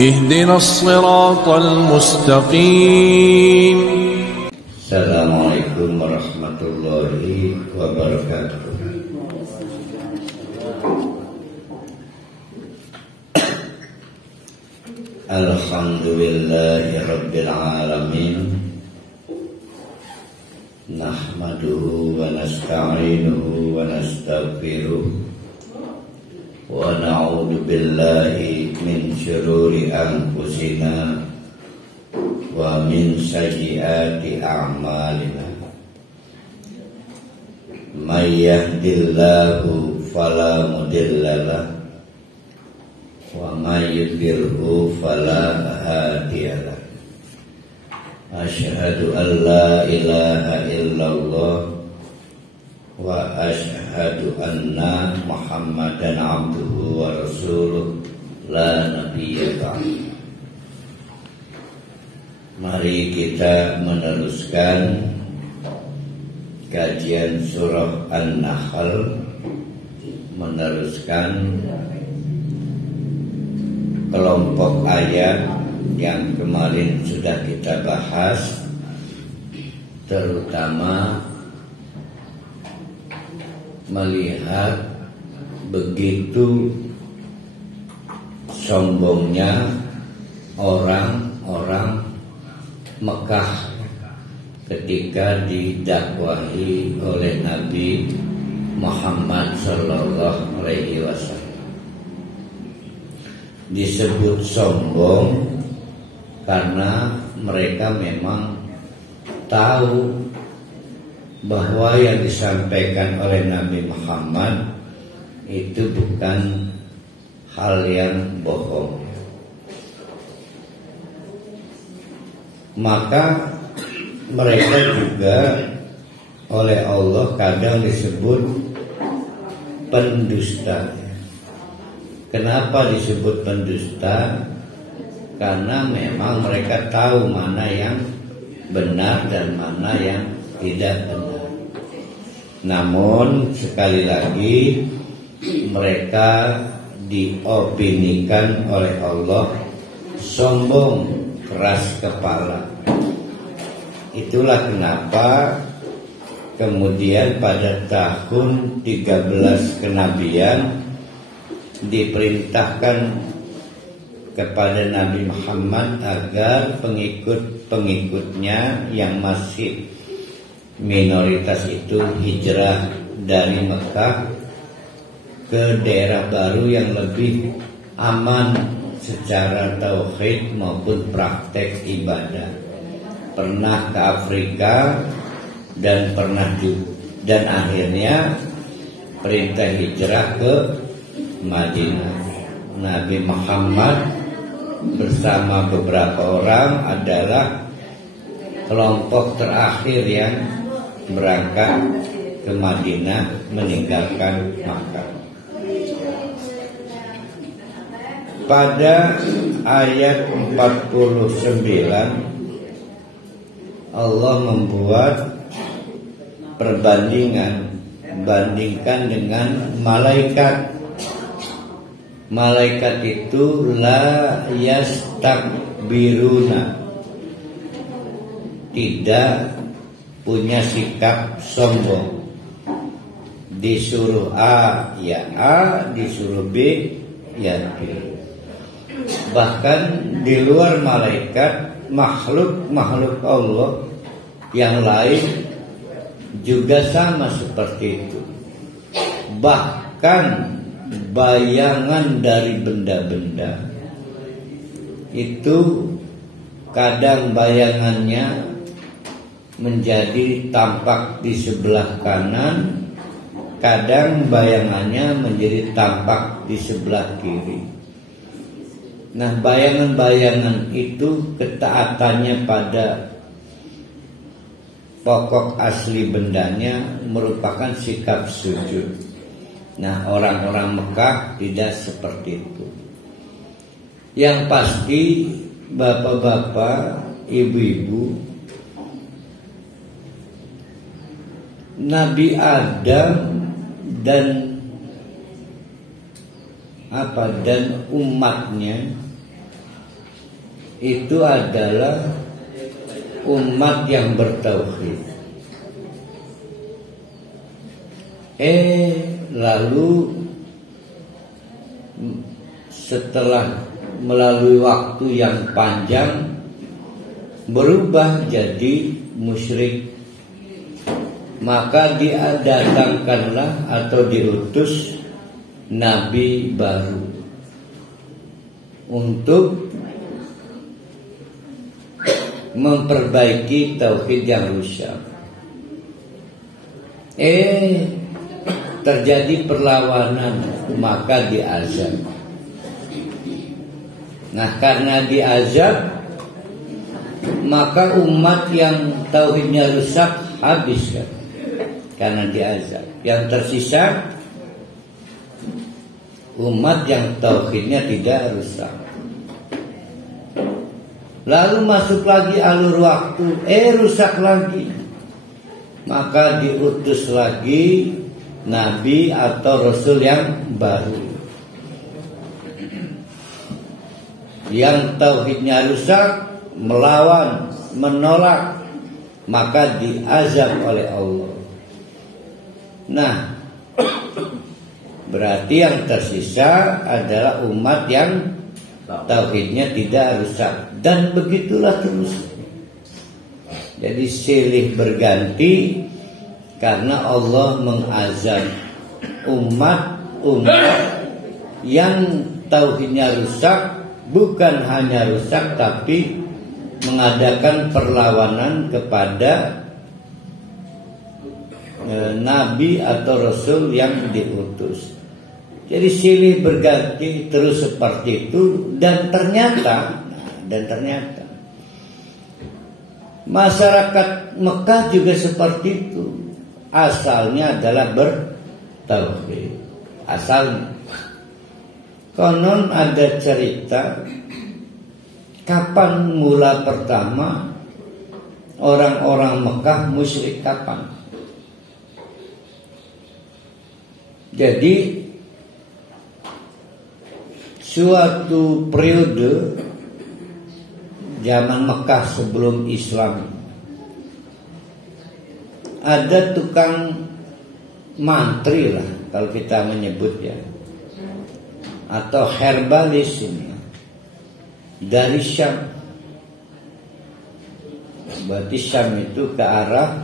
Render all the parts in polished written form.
اهدنا الصراط المستقيم. Assalamualaikum warahmatullahi wabarakatuh. Alhamdulillahi rabbil alamin. Nahmaduhu wa nasta'inuhu wa nastaghfiruh wa na'udzu billahi min syururi anfusina wa min sayyiati a'malina. May yahdihillahu fala mudhillalah wa may yudlilhu fala hadiyalah. Asyhadu an la ilaha illallah wa asyhadu anna Muhammadan abduhu wa rasuluh la nabiyya ba'dahu. Mari kita meneruskan kajian surah An-Nahl, meneruskan kelompok ayat yang kemarin sudah kita bahas, terutama melihat begitu sombongnya orang-orang Mekah ketika didakwahi oleh Nabi Muhammad sallallahu alaihi wasallam. Disebut sombong karena mereka memang tahu bahwa yang disampaikan oleh Nabi Muhammad itu bukan hal yang bohong. Maka mereka juga oleh Allah kadang disebut pendusta. Kenapa disebut pendusta? Karena memang mereka tahu mana yang benar dan mana yang tidak benar. Namun sekali lagi mereka diopinikan oleh Allah sombong, keras kepala. Itulah kenapa kemudian pada tahun 13 kenabian diperintahkan kepada Nabi Muhammad agar pengikut-pengikutnya yang masih minoritas itu hijrah dari Mekah ke daerah baru yang lebih aman secara tauhid maupun praktek ibadah. Pernah ke Afrika dan akhirnya perintah hijrah ke Madinah. Nabi Muhammad bersama beberapa orang adalah kelompok terakhir yang berangkat ke Madinah meninggalkan Makkah. Pada ayat 49 Allah membuat bandingkan dengan malaikat. Malaikat itu la yastakbiruna, tidak punya sikap sombong. Disuruh A ya A, disuruh B ya B. Bahkan di luar malaikat, makhluk Allah yang lain juga sama seperti itu. Bahkan bayangan dari benda-benda itu kadang bayangannya menjadi tampak di sebelah kanan, kadang bayangannya menjadi tampak di sebelah kiri. Nah, bayangan-bayangan itu ketaatannya pada pokok asli bendanya merupakan sikap sujud. Nah, orang-orang Mekah tidak seperti itu. Yang pasti bapak-bapak, ibu-ibu, Nabi Adam dan umatnya itu adalah umat yang bertauhid. Lalu setelah melalui waktu yang panjang berubah jadi musyrik, maka didatangkanlah atau diutus nabi baru untuk memperbaiki tauhid yang rusak. Terjadi perlawanan, maka diazab. Nah, karena diazab, maka umat yang tauhidnya rusak habis kan? Karena diazab. Yang tersisa umat yang tauhidnya tidak rusak. Lalu masuk lagi alur waktu, rusak lagi. Maka diutus lagi nabi atau rasul yang baru, yang tauhidnya rusak, melawan, menolak, maka diazab oleh Allah. Nah, berarti yang tersisa adalah umat yang tauhidnya tidak rusak. Dan begitulah terus. Jadi silih berganti, karena Allah mengazab umat yang tauhidnya rusak. Bukan hanya rusak, tapi mengadakan perlawanan kepada nabi atau rasul yang diutus. Jadi silih berganti terus seperti itu. Dan ternyata masyarakat Mekah juga seperti itu. Asalnya adalah bertauhid. Asalnya. Konon ada cerita kapan mula pertama orang-orang Mekah musyrik, kapan. Jadi suatu periode zaman Mekah sebelum Islam, ada tukang mantri lah kalau kita menyebutnya, atau herbalis ini dari Syam. Berarti Syam itu ke arah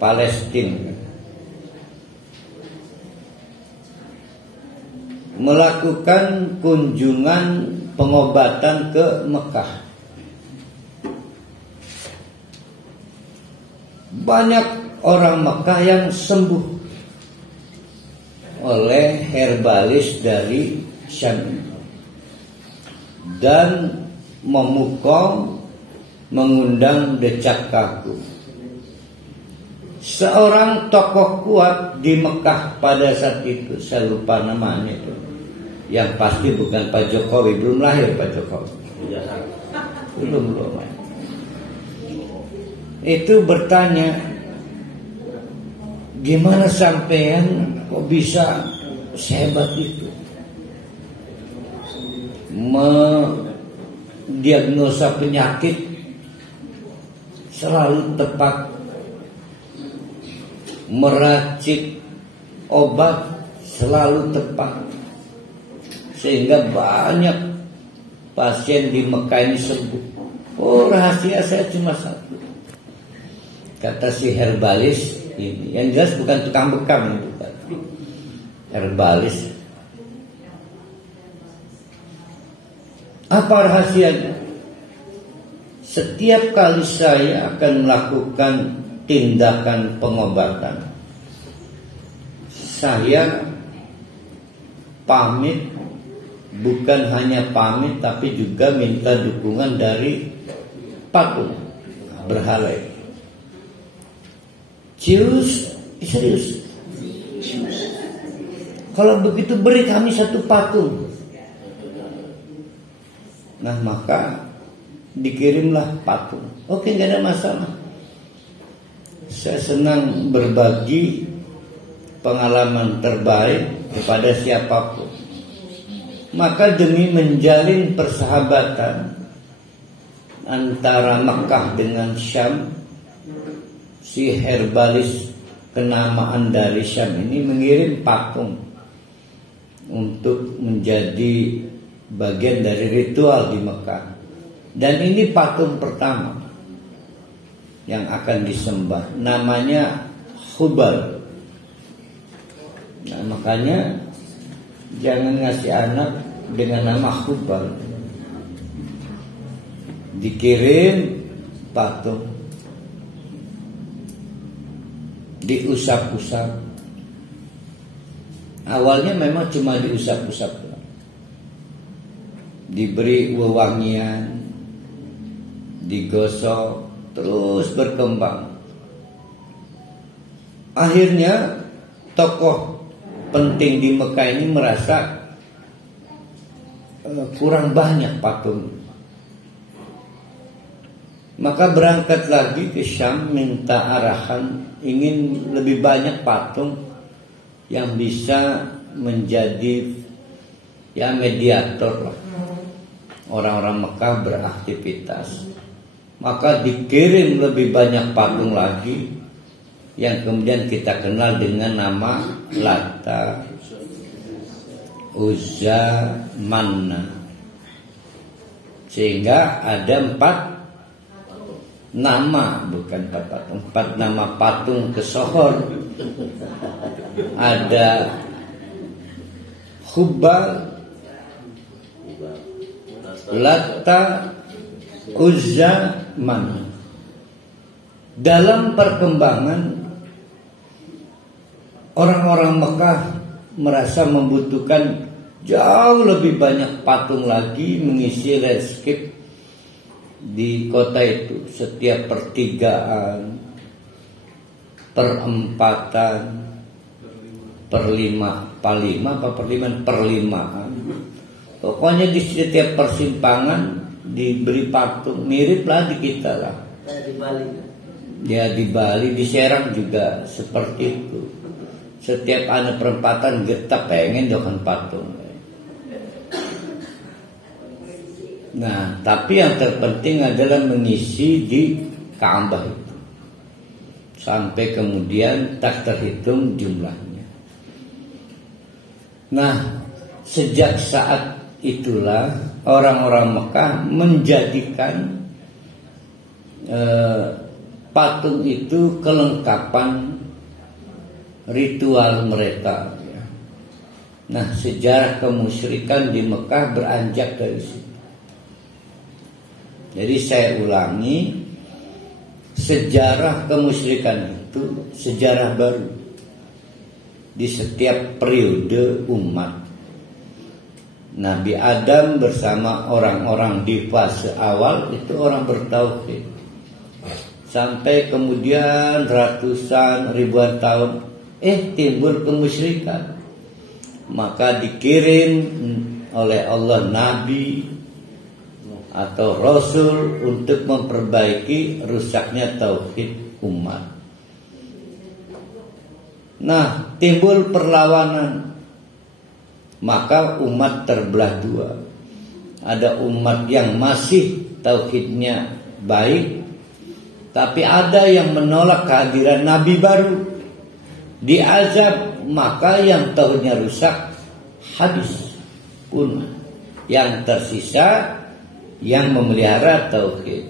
Palestina. Melakukan kunjungan pengobatan ke Mekah. Banyak orang Mekah yang sembuh oleh herbalis dari Syam dan memukau, mengundang decak kagum. Seorang tokoh kuat di Mekah pada saat itu, saya lupa namanya itu, yang pasti bukan Pak Jokowi, belum lahir Pak Jokowi, belum. Itu bertanya, gimana sampean kok bisa sehebat itu mendiagnosa penyakit selalu tepat, meracik obat selalu tepat, sehingga banyak pasien di Mekah ini sembuh. Oh, rahasia saya cuma satu, kata si herbalis ini. Yang jelas bukan tukang bekam itu, herbalis. Apa rahasianya? Setiap kali saya akan melakukan tindakan pengobatan, saya pamit, bukan hanya pamit tapi juga minta dukungan dari patung berhala. Serius. Kalau begitu beri kami satu patung. Nah, maka dikirimlah patung. Oke, nggak ada masalah. Saya senang berbagi pengalaman terbaik kepada siapapun. Maka demi menjalin persahabatan, antara Mekah dengan Syam, si herbalis kenamaan dari Syam ini mengirim patung untuk menjadi bagian dari ritual di Mekah. Dan ini patung pertama yang akan disembah, namanya Hubal. Nah, makanya jangan ngasih anak dengan nama Hubal. Dikirim patung, diusap-usap. Awalnya memang cuma diusap-usap, diberi wewangian, digosok, terus berkembang. Akhirnya tokoh penting di Mekah ini merasa kurang banyak patung. Maka berangkat lagi ke Syam, minta arahan, ingin lebih banyak patung yang bisa menjadi mediator lah orang-orang Mekah beraktivitas. Maka dikirim lebih banyak patung lagi yang kemudian kita kenal dengan nama Lata, Uzza, Manna. Sehingga ada 4 nama, bukan 4 patung, 4 nama patung kesohor. Ada Hubal, Lata, Uzza, Manna. Dalam perkembangan, orang-orang Mekah merasa membutuhkan jauh lebih banyak patung lagi mengisi landscape di kota itu. Setiap pertigaan, perempatan, perlimaan, pokoknya di setiap persimpangan diberi patung. Mirip lah di kita lah. Di Bali. Ya, di Bali, di Serang juga seperti itu. Setiap ada perempatan kita pengen dengan patung. Nah, tapi yang terpenting adalah mengisi di Ka'bah itu. Sampai kemudian tak terhitung jumlahnya. Nah, sejak saat itulah orang-orang Mekah menjadikan patung itu kelengkapan ritual mereka. Nah, sejarah kemusyrikan di Mekah beranjak dari situ. Jadi saya ulangi, sejarah kemusyrikan itu sejarah baru di setiap periode umat. Nabi Adam bersama orang-orang di fase awal itu orang bertauhid. Sampai kemudian ratusan ribuan tahun timbul kemusyrikan. Maka dikirim oleh Allah Nabi atau Rasul untuk memperbaiki rusaknya tauhid umat. Nah, timbul perlawanan. Maka umat terbelah dua. Ada umat yang masih tauhidnya baik, tapi ada yang menolak kehadiran Nabi baru. Diazab, maka yang tauhidnya rusak habis punah. Yang tersisa yang memelihara tauhid.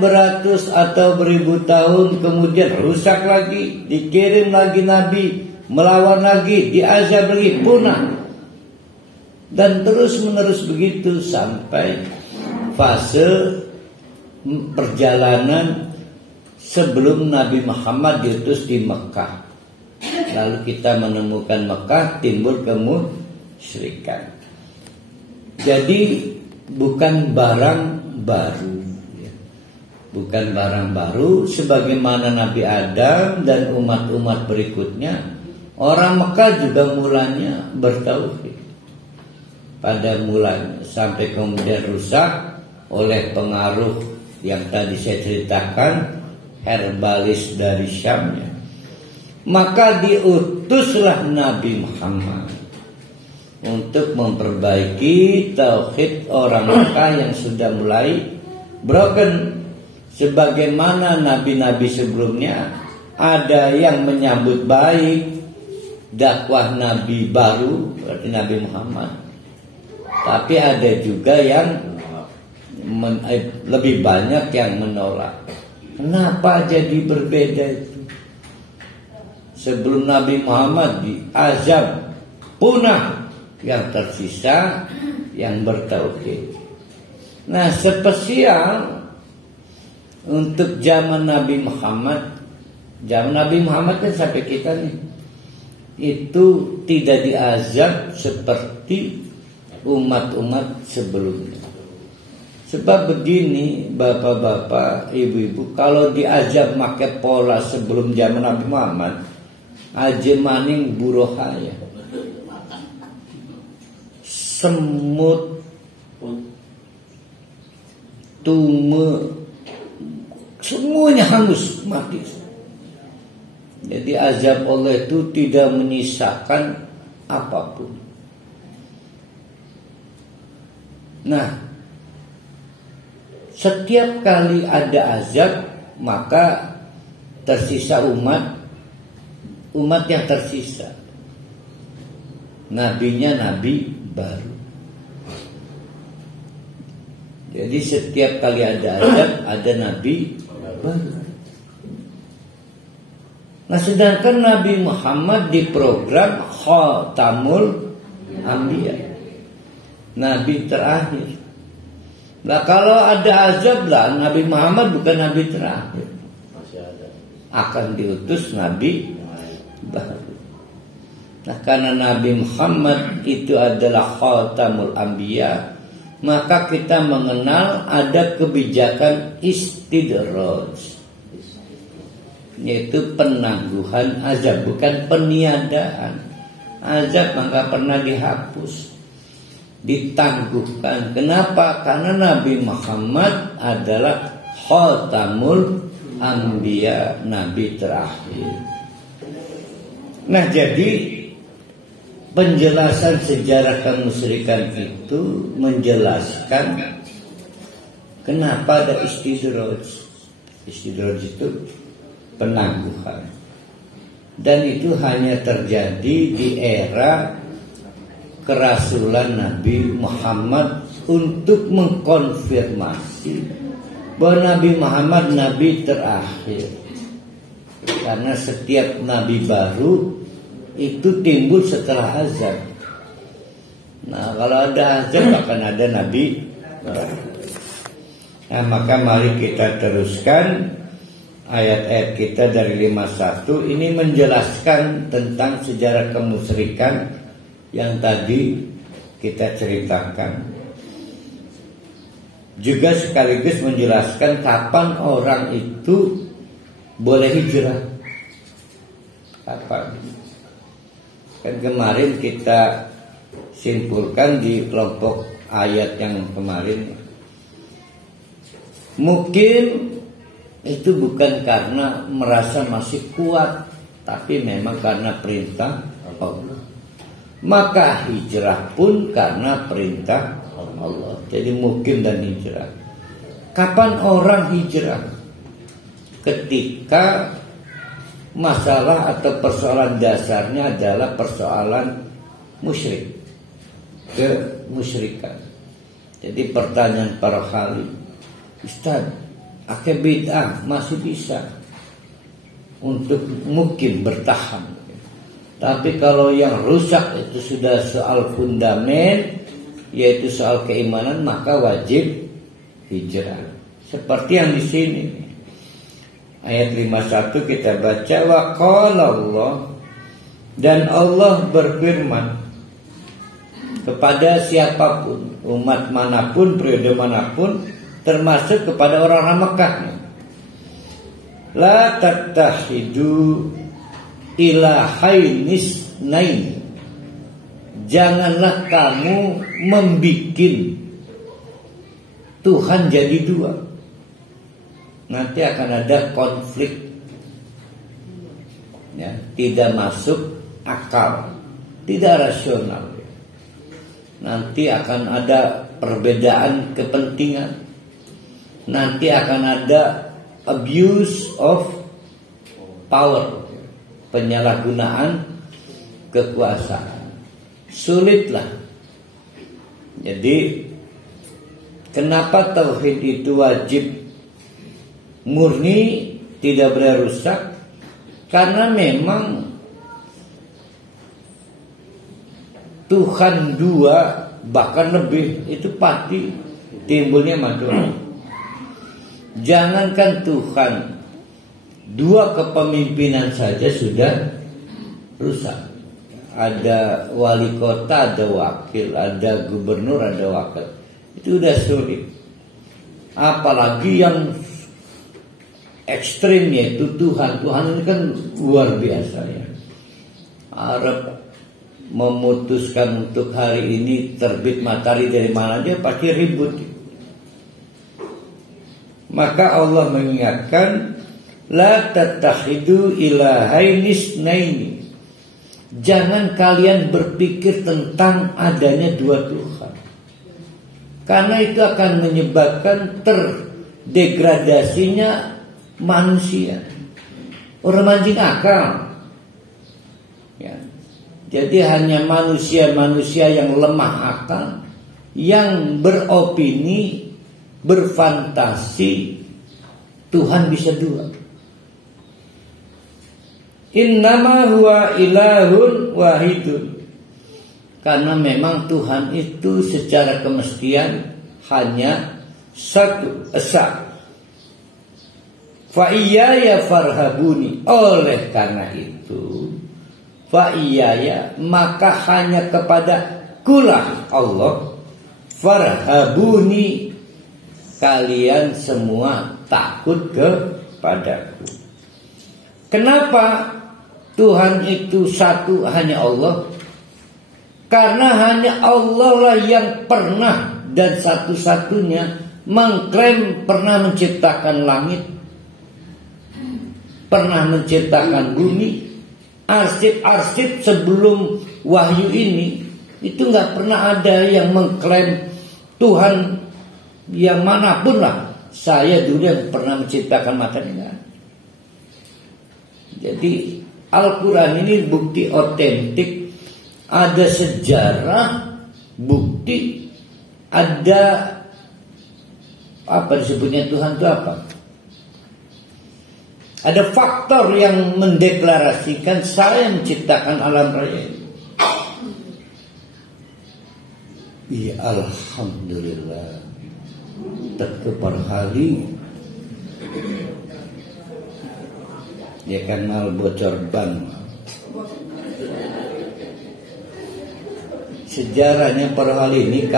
Beratus atau beribu tahun kemudian rusak lagi, dikirim lagi Nabi, melawan lagi, diazab lagi, punah. Dan terus menerus begitu sampai fase perjalanan sebelum Nabi Muhammad diutus di Mekah. Lalu kita menemukan Mekah, timbul kemusyrikan. Jadi bukan barang baru, bukan barang baru. Sebagaimana Nabi Adam dan umat-umat berikutnya, orang Mekah juga mulanya bertauhid pada mulanya, sampai kemudian rusak oleh pengaruh yang tadi saya ceritakan, herbalis dari Syamnya. Maka diutuslah Nabi Muhammad untuk memperbaiki tauhid orang Mekah yang sudah mulai broken. Sebagaimana nabi-nabi sebelumnya, ada yang menyambut baik dakwah nabi baru, berarti Nabi Muhammad. Tapi ada juga yang lebih banyak yang menolak. Kenapa jadi berbeda itu? Sebelum Nabi Muhammad diazab, punah, yang tersisa yang bertauhid. Nah, spesial untuk zaman Nabi Muhammad. Zaman Nabi Muhammad kan sampai kita nih, itu tidak diazab seperti umat-umat sebelumnya. Sebab begini, bapak-bapak, ibu-ibu, kalau diazab pakai pola sebelum zaman Nabi Muhammad, aja maning burohaya, semut, tume, semuanya hangus, mati. Jadi azab Allah itu tidak menyisakan apapun. Nah, setiap kali ada azab, maka tersisa umat yang tersisa. Nabinya nabi baru. Jadi setiap kali ada azab, ada nabi baru. Nah, sedangkan Nabi Muhammad diprogram Khatamul Anbiya, nabi terakhir. Nah, kalau ada azab lah, Nabi Muhammad bukan nabi terakhir, masih ada, akan diutus nabi baru. Nah, karena Nabi Muhammad itu adalah Khatamul Anbiya, maka kita mengenal ada kebijakan istidraj, yaitu penangguhan azab, bukan peniadaan. Azab maka pernah dihapus, ditangguhkan. Kenapa? Karena Nabi Muhammad adalah Khatamul Anbiya, nabi terakhir. Nah, jadi penjelasan sejarah kemusyrikan itu menjelaskan kenapa ada istidraj. Istidraj itu penangguhan, dan itu hanya terjadi di era kerasulan Nabi Muhammad untuk mengkonfirmasi bahwa Nabi Muhammad nabi terakhir. Karena setiap nabi baru itu timbul setelah azab. Nah, kalau ada azab akan ada nabi baru. Nah, maka mari kita teruskan ayat-ayat kita dari 51. Ini menjelaskan tentang sejarah kemusyrikan yang tadi kita ceritakan. Juga sekaligus menjelaskan kapan orang itu boleh hijrah. Kapan? Kan kemarin kita simpulkan di kelompok ayat yang kemarin, mungkin itu bukan karena merasa masih kuat, tapi memang karena perintah Allah. Maka hijrah pun karena perintah Allah. Jadi mukim dan hijrah. Kapan orang hijrah? Ketika masalah atau persoalan dasarnya adalah persoalan musyrik, kemusyrikan. Jadi pertanyaan para khalid, Ustaz, akeh bid'ah masih bisa untuk mungkin bertahan. Tapi kalau yang rusak itu sudah soal fundamen, yaitu soal keimanan, maka wajib hijrah. Seperti yang di sini. Ayat 51 kita baca, wa qala Allah, dan Allah berfirman kepada siapapun, umat manapun, periode manapun, termasuk kepada orang-orang Mekah. La tattahidu ilahainis nain. Janganlah kamu membikin Tuhan jadi dua. Nanti akan ada konflik, ya, tidak masuk akal, tidak rasional. nanti akan ada perbedaan kepentingan, nanti akan ada abuse of power, penyalahgunaan kekuasaan. Sulitlah. Jadi kenapa tauhid itu wajib murni, tidak boleh rusak? Karena memang Tuhan dua bahkan lebih itu pasti timbulnya madura. Jangankan Tuhan, dua kepemimpinan saja sudah rusak. Ada wali kota, ada wakil, ada gubernur, ada wakil. Itu udah sulit. Apalagi yang ekstrim yaitu Tuhan. Tuhan ini kan luar biasa ya. Arab memutuskan untuk hari ini terbit matahari dari mana aja pasti ribut. Maka Allah mengingatkan, la tattakhidu ilahaini itsnaini. Jangan kalian berpikir tentang adanya dua Tuhan. Karena itu akan menyebabkan terdegradasinya manusia. Orang mancing akal. Ya. Jadi hanya manusia-manusia yang lemah akal, yang beropini, berfantasi Tuhan bisa dua. Innama huwa ilahun wahidun. Karena memang Tuhan itu secara kemestian hanya satu, esa. Fa iyaya farhabuni. Oleh karena itu, fa iyaya, maka hanya kepada kulah Allah, farhabuni, kalian semua takut kepadaku. Kenapa Tuhan itu satu, hanya Allah? Karena hanya Allah lah yang pernah dan satu-satunya mengklaim pernah menciptakan langit, pernah menciptakan bumi. Arsip-arsip sebelum wahyu ini itu nggak pernah ada yang mengklaim Tuhan yang manapun lah, saya dulu yang pernah menciptakan matahari. Jadi Al-Quran ini bukti otentik. Ada sejarah, bukti, ada apa disebutnya Tuhan itu apa? Ada faktor yang mendeklarasikan saya menciptakan alam raya ini. Ya alhamdulillah. Terkepar hari. Ya kenal bocor ban. Sejarahnya per kali ini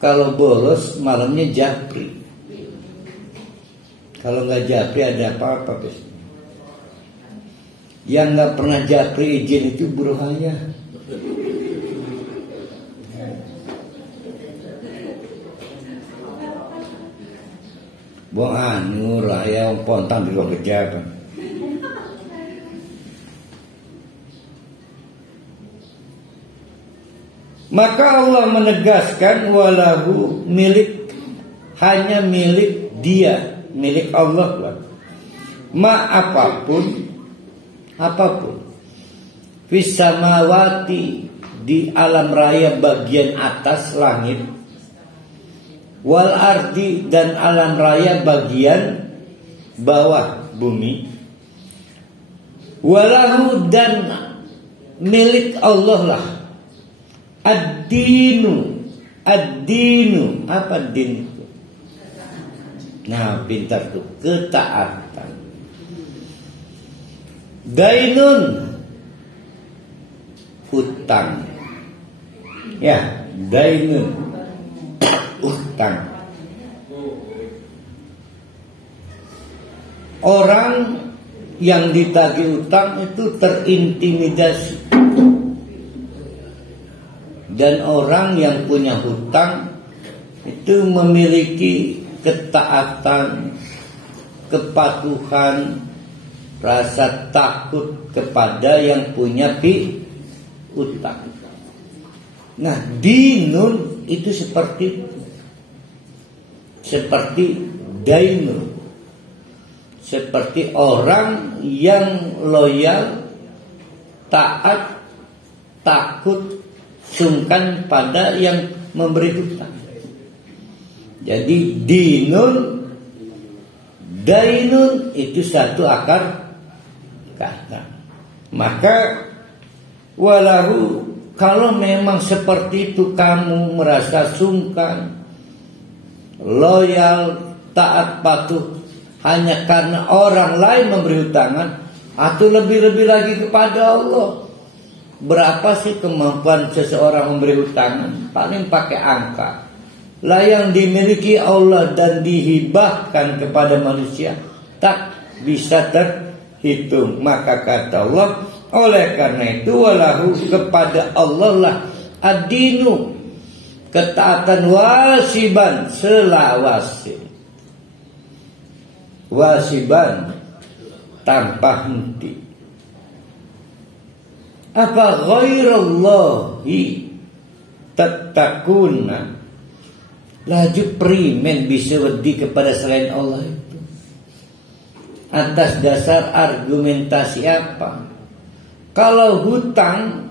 kalau bolos malamnya japri. Kalau nggak japri ada apa-apa biasanya. Yang nggak pernah japri izin itu buruhaya. Buang anu lah yang pontang di luar kejaban. Maka Allah menegaskan walahu, milik, hanya milik dia, milik Allah lah. Ma apapun fis samawati, di alam raya bagian atas langit, wal ardi, dan alam raya bagian bawah bumi, walahu, dan milik Allah lah. Ad-dinu, apa din itu? Nah, pintar tuh, ketaatan. Dainun, utang. Ya, dainun, utang. Orang yang ditagih utang itu terintimidasi. Dan orang yang punya hutang itu memiliki ketaatan, kepatuhan, rasa takut kepada yang punya utang. Nah, dinun itu seperti dainun, seperti orang yang loyal, taat, takut, sungkan pada yang memberi hutang. Jadi dinun, dainun itu satu akar kata. Maka walahu, kalau memang seperti itu kamu merasa sungkan, loyal, taat, patuh hanya karena orang lain memberi hutangan, atau lebih-lebih lagi kepada Allah. Berapa sih kemampuan seseorang memberi hutangan? Paling pakai angka. Lah yang dimiliki Allah dan dihibahkan kepada manusia tak bisa terhitung. Maka kata Allah, oleh karena itu walahu, kepada Allah lah ad-dinu, ketaatan wasiban, selawasi, wasiban tanpa henti. Apa ghairallahi tattaquna, laju primen bisa wedi kepada selain Allah itu atas dasar argumentasi apa? Kalau hutang,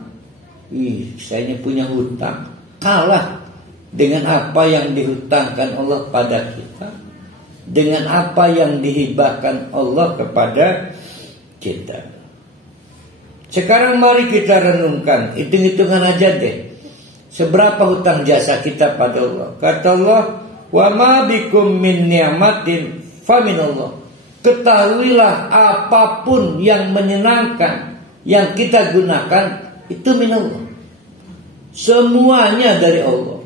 saya punya hutang, kalah dengan apa yang dihutangkan Allah pada kita, dengan apa yang dihibahkan Allah kepada kita. Sekarang mari kita renungkan, hitung-hitungan aja deh, seberapa hutang jasa kita pada Allah. Kata Allah, wa ma bikum min ni'matin fa minallah. Ketahuilah apapun yang menyenangkan yang kita gunakan itu minallah. Semuanya dari Allah.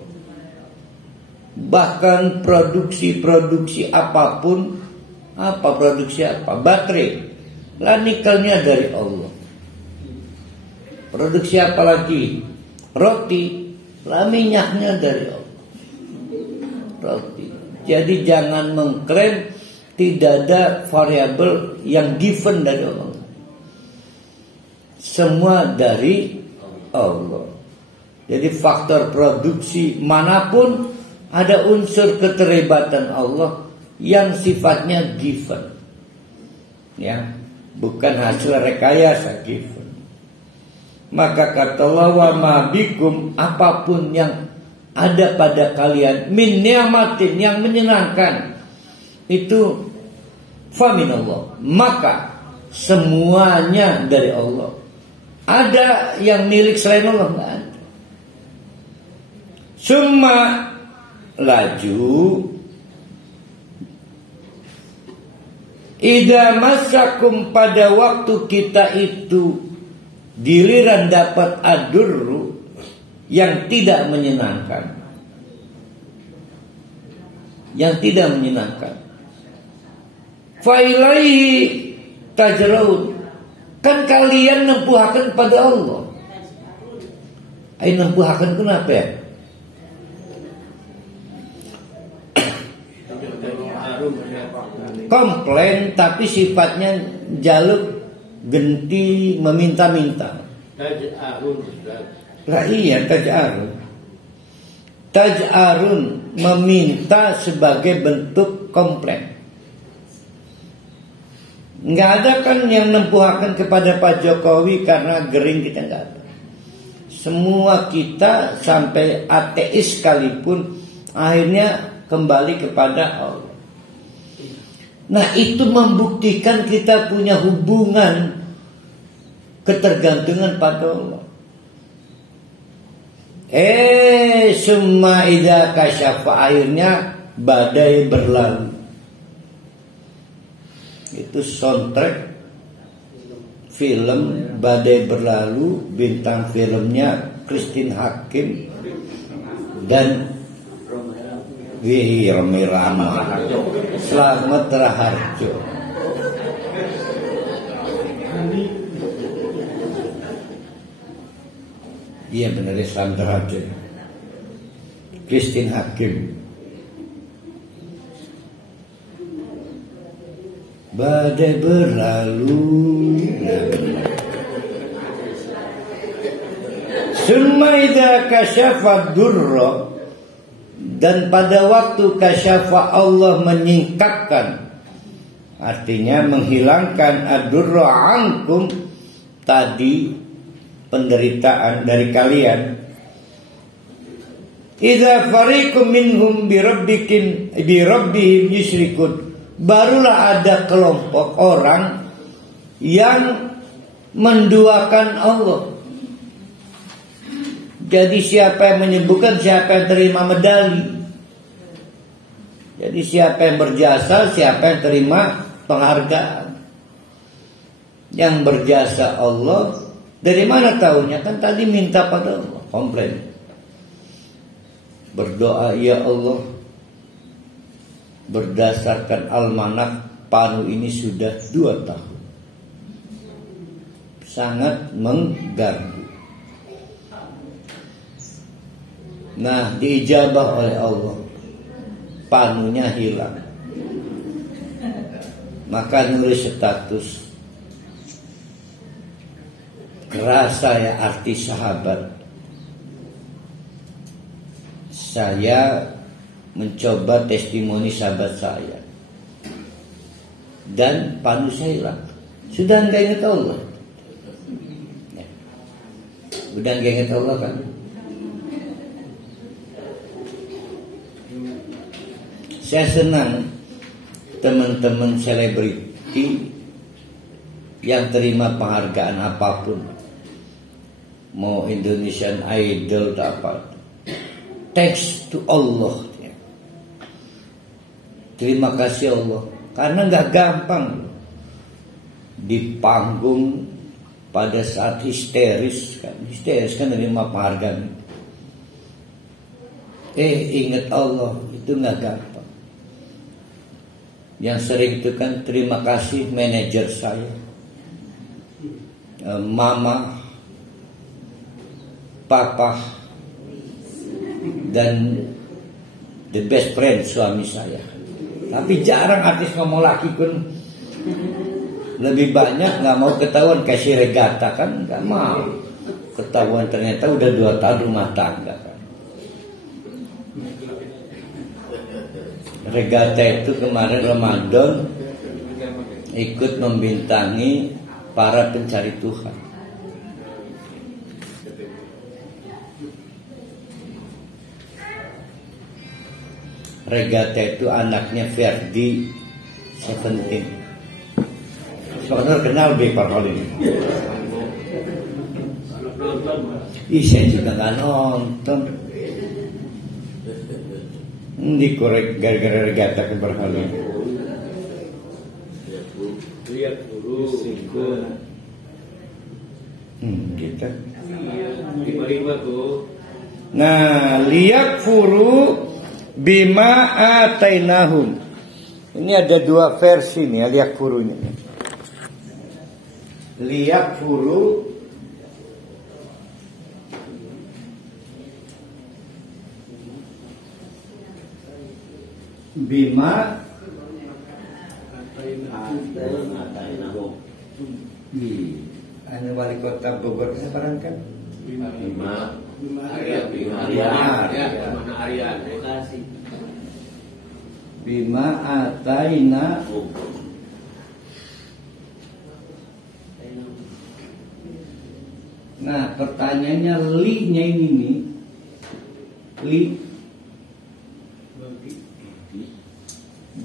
Bahkan produksi apapun, apa produksi apa? Baterai, lah nikelnya dari Allah. Produksi apa lagi? Roti, lah minyaknya dari Allah. Roti. Jadi jangan mengklaim tidak ada variabel yang given dari Allah. Semua dari Allah. Jadi faktor produksi manapun ada unsur keterlibatan Allah yang sifatnya given, ya, bukan hasil rekayasa, given. Maka kata Allah, wa ma bikum, apapun yang ada pada kalian min ni'matin, yang menyenangkan, itu fa minallah, maka semuanya dari Allah. Ada yang milik selain Allah? Enggak ada. Summa, laju, idza masakum, pada waktu kita itu giliran dapat adurru, yang tidak menyenangkan, yang tidak menyenangkan, fa ilaihi tajraun, kan kalian nempuhaken pada Allah. Ai nempuhaken kenapa ya? Komplain tapi sifatnya jaluk genti, meminta-minta. Lah iya, taj'arun, meminta sebagai bentuk komplain. Nggak ada kan yang nempuhakan kepada Pak Jokowi karena gering, kita nggak ada. Semua kita sampai ateis sekalipun akhirnya kembali kepada Allah. Nah, itu membuktikan kita punya hubungan ketergantungan pada Allah. Summa idza kasyafa, akhirnya badai berlalu. Itu soundtrack film Badai Berlalu, bintang filmnya Christine Hakim dan Romi Rama, Slamet Raharjo. Iya benar, Slamet Raharjo, Christine Hakim. Badai berlalu, summa idza idza kasyafa durra, dan pada waktu kasyafa Allah menyingkapkan, artinya menghilangkan ad-durra ankum, tadi penderitaan dari kalian. Idza fariqum minhum bi rabbihim yusyrikun, barulah ada kelompok orang yang menduakan Allah. Jadi siapa yang menyembuhkan, siapa yang terima medali. Jadi siapa yang berjasa, siapa yang terima penghargaan. Yang berjasa Allah, dari mana tahunya? Kan tadi minta pada Allah, komplain. Berdoa, ya Allah, berdasarkan almanak Panu ini sudah 2 tahun. Sangat mengganggu. Nah, diijabah oleh Allah, panunya hilang. Maka nulis status, kerasa ya arti sahabat, saya mencoba testimoni sahabat saya dan panu saya hilang. Sudah enggak ingat Allah? Udah enggak ingat Allah kan? Saya senang teman-teman selebriti yang terima penghargaan apapun, mau Indonesian Idol atau apa, thanks to Allah. Terima kasih Allah, karena nggak gampang di panggung pada saat histeris kan terima penghargaan. Ingat Allah itu nggak gampang. Yang sering itu kan terima kasih manajer saya, mama, papa, dan the best friend suami saya. Tapi jarang artis ngomong laki pun, lebih banyak nggak mau ketahuan kasih regata kan, nggak mau ketahuan ternyata udah 2 tahun rumah tangga kan. Regata itu kemarin Ramadan ikut membintangi para pencari Tuhan. Regata itu anaknya Ferdi Seventeen. Sebenarnya kenal Bepar Holly. Saya juga nggak nonton. Dikorek gara-gara regata ke berhala. Lihat guru kita. Iya, tuh. Nah, lihat furu bima atainahum. Ini ada 2 versi nih, lihat furunya. Lihat furu bima atainahum. Anu wali kota Bogor sekarang kan Bima atainahum. Nah, pertanyaannya li-nya ini nih. Li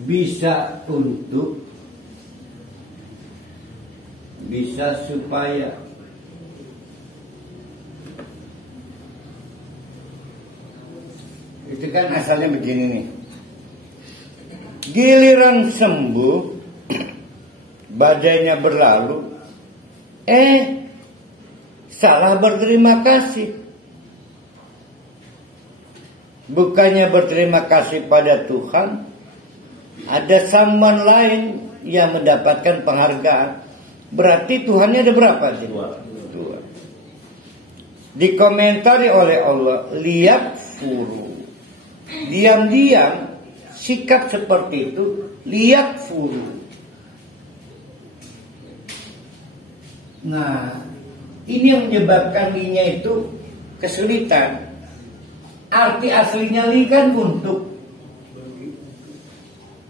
bisa untuk, bisa supaya. Itu kan asalnya begini nih. Giliran sembuh, badainya berlalu, salah berterima kasih. Bukannya berterima kasih pada Tuhan, ada someone lain yang mendapatkan penghargaan. Berarti Tuhannya ada berapa? 2. Dikomentari oleh Allah, lihat furu. Diam-diam sikap seperti itu, lihat furu. Nah, ini yang menyebabkan linya itu kesulitan. Arti aslinya li kan untuk.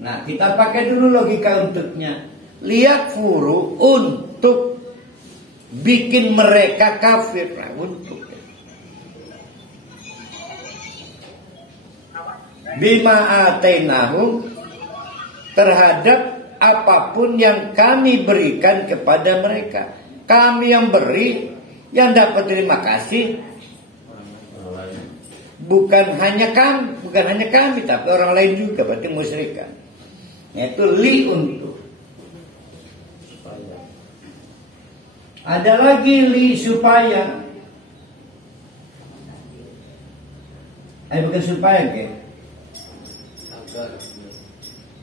Nah, kita pakai dulu logika untuknya. Liyakfuru, untuk bikin mereka kafir. Nah, untuk bima atainahum, terhadap apapun yang kami berikan kepada mereka. Kami yang beri, yang dapat terima kasih bukan hanya kami, tapi orang lain juga, berarti musyrikan. Yaitu li, untuk. Ada lagi li, supaya. Bukan supaya, ke?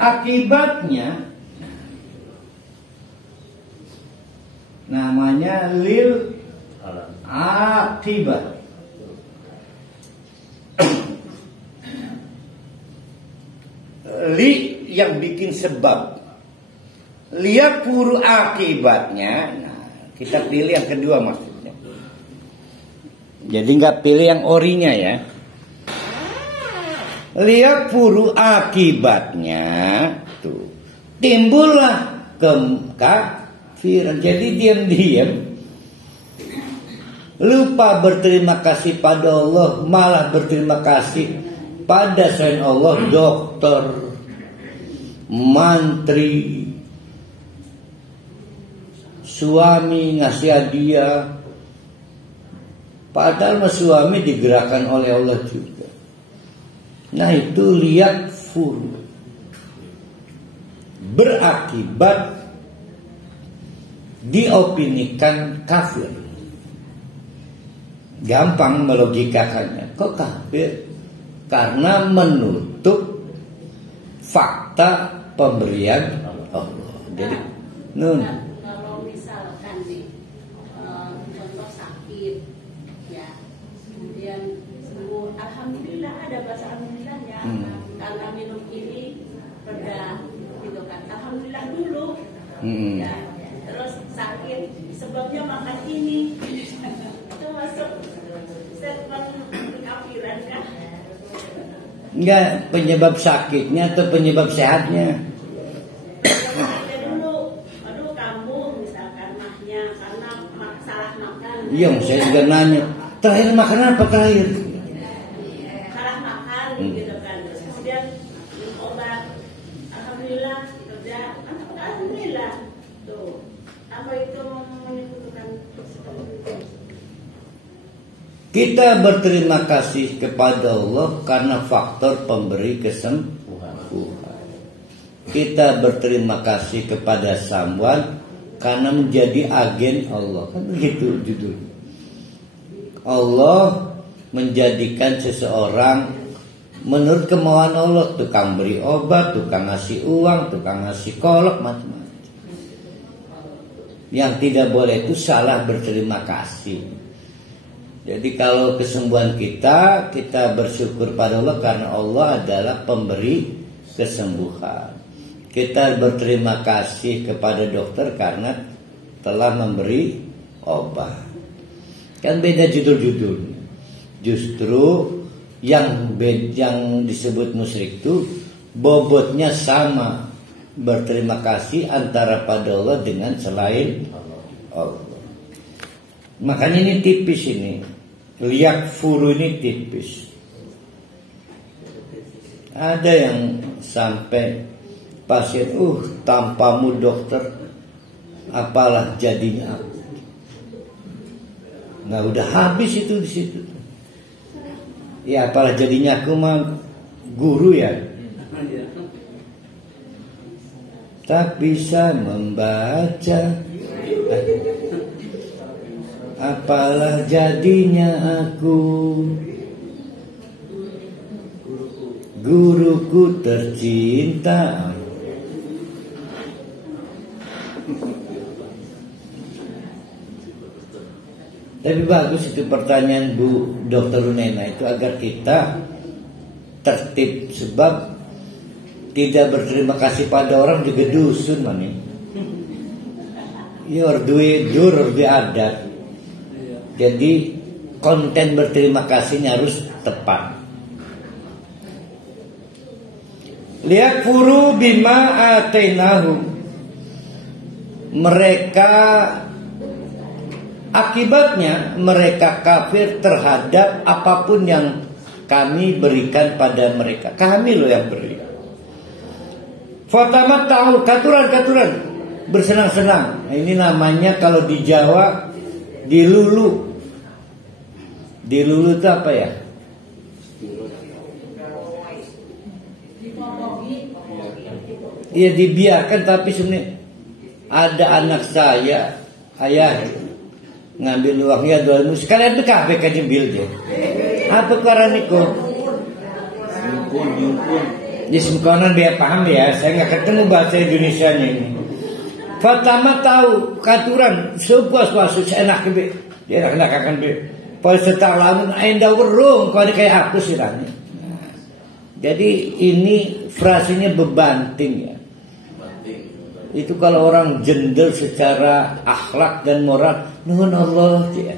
Akibatnya namanya lil akibat. Li yang bikin sebab, liyakfuru akibatnya. Nah, kita pilih yang kedua maksudnya. Jadi nggak pilih yang orinya ya. Liyakfuru akibatnya tuh timbullah kekafiran. Jadi diam-diam lupa berterima kasih pada Allah, malah berterima kasih pada selain Allah, dokter, mantri, suami ngasih hadiah, padahal suami digerakkan oleh Allah juga. Nah, itu liyakfur, berakibat diopinikan kafir. Gampang melogikakannya. Kok kafir? Karena menutup fakta pemberian Allah. Jadi, kalau misalkan nih, contoh sakit, ya, kemudian sembuh, alhamdulillah, ada bahasa alhamdulillahnya, karena minum ini reda, gitu kan. Alhamdulillah dulu, ya. Terus sakit, sebabnya makan ini, itu masuk statement kekafiran kan? Enggak, penyebab sakitnya atau penyebab sehatnya? Dulu, aduh kamu misalkan mahnya karena salah makan. Iya, saya juga nanya. Terakhir makan apa terakhir? Salah makan, gitu kan. Terus kemudian minum obat, alhamdulillah kerja, alhamdulillah. Tuh, apa itu menyebutkan seperti itu? Kita berterima kasih kepada Allah karena faktor pemberi kesembuhan. Kita berterima kasih kepada someone karena menjadi agen Allah. Kan begitu judulnya. Allah menjadikan seseorang menurut kemauan Allah, tukang beri obat, tukang ngasih uang, tukang ngasih kolok, macam-macam. Yang tidak boleh itu salah berterima kasih. Jadi kalau kesembuhan kita bersyukur pada Allah karena Allah adalah pemberi kesembuhan. Kita berterima kasih kepada dokter karena telah memberi obat. Kan beda judul-judulnya. Justru yang disebut musyrik itu bobotnya sama, berterima kasih antara pada Allah dengan selain Allah. Makanya ini tipis ini. Liyakfuru ini tipis. Ada yang sampai pasien, tanpamu dokter, apalah jadinya aku. Nah, udah habis itu di situ. Ya, apalah jadinya aku mah guru ya. Tak bisa membaca. Apalah jadinya aku, guruku tercinta. Tapi bagus itu pertanyaan Bu Dr. Runena itu agar kita tertib, sebab tidak berterima kasih pada orang juga dusun mana. Ya, duwe adat. Jadi konten berterima kasihnya harus tepat. Liyakfuru bima atainahum. Mereka akibatnya mereka kafir terhadap apapun yang kami berikan pada mereka. Kami loh yang beri. Fatamat tahu katuran bersenang-senang. Ini namanya kalau di Jawa dilulu. Dilulu itu apa ya? Iya dibiarkan, tapi sebenarnya ada anak saya, ayah ngambil uangnya 2.000 sekalian itu kabeh kajebil dia. Apa karena niko? Nyumpun. Ya semkonan biar paham ya. Saya nggak ketemu bahasa Indonesianya ini. Fatama tahu katuran sepuas-puas enak be. Dia enak akan be. Pas setar lamun enda werung kalau kayak apa sih rani. Jadi ini frasenya bebanting ya. Itu kalau orang jendel secara akhlak dan moral, nuhun Allah ya.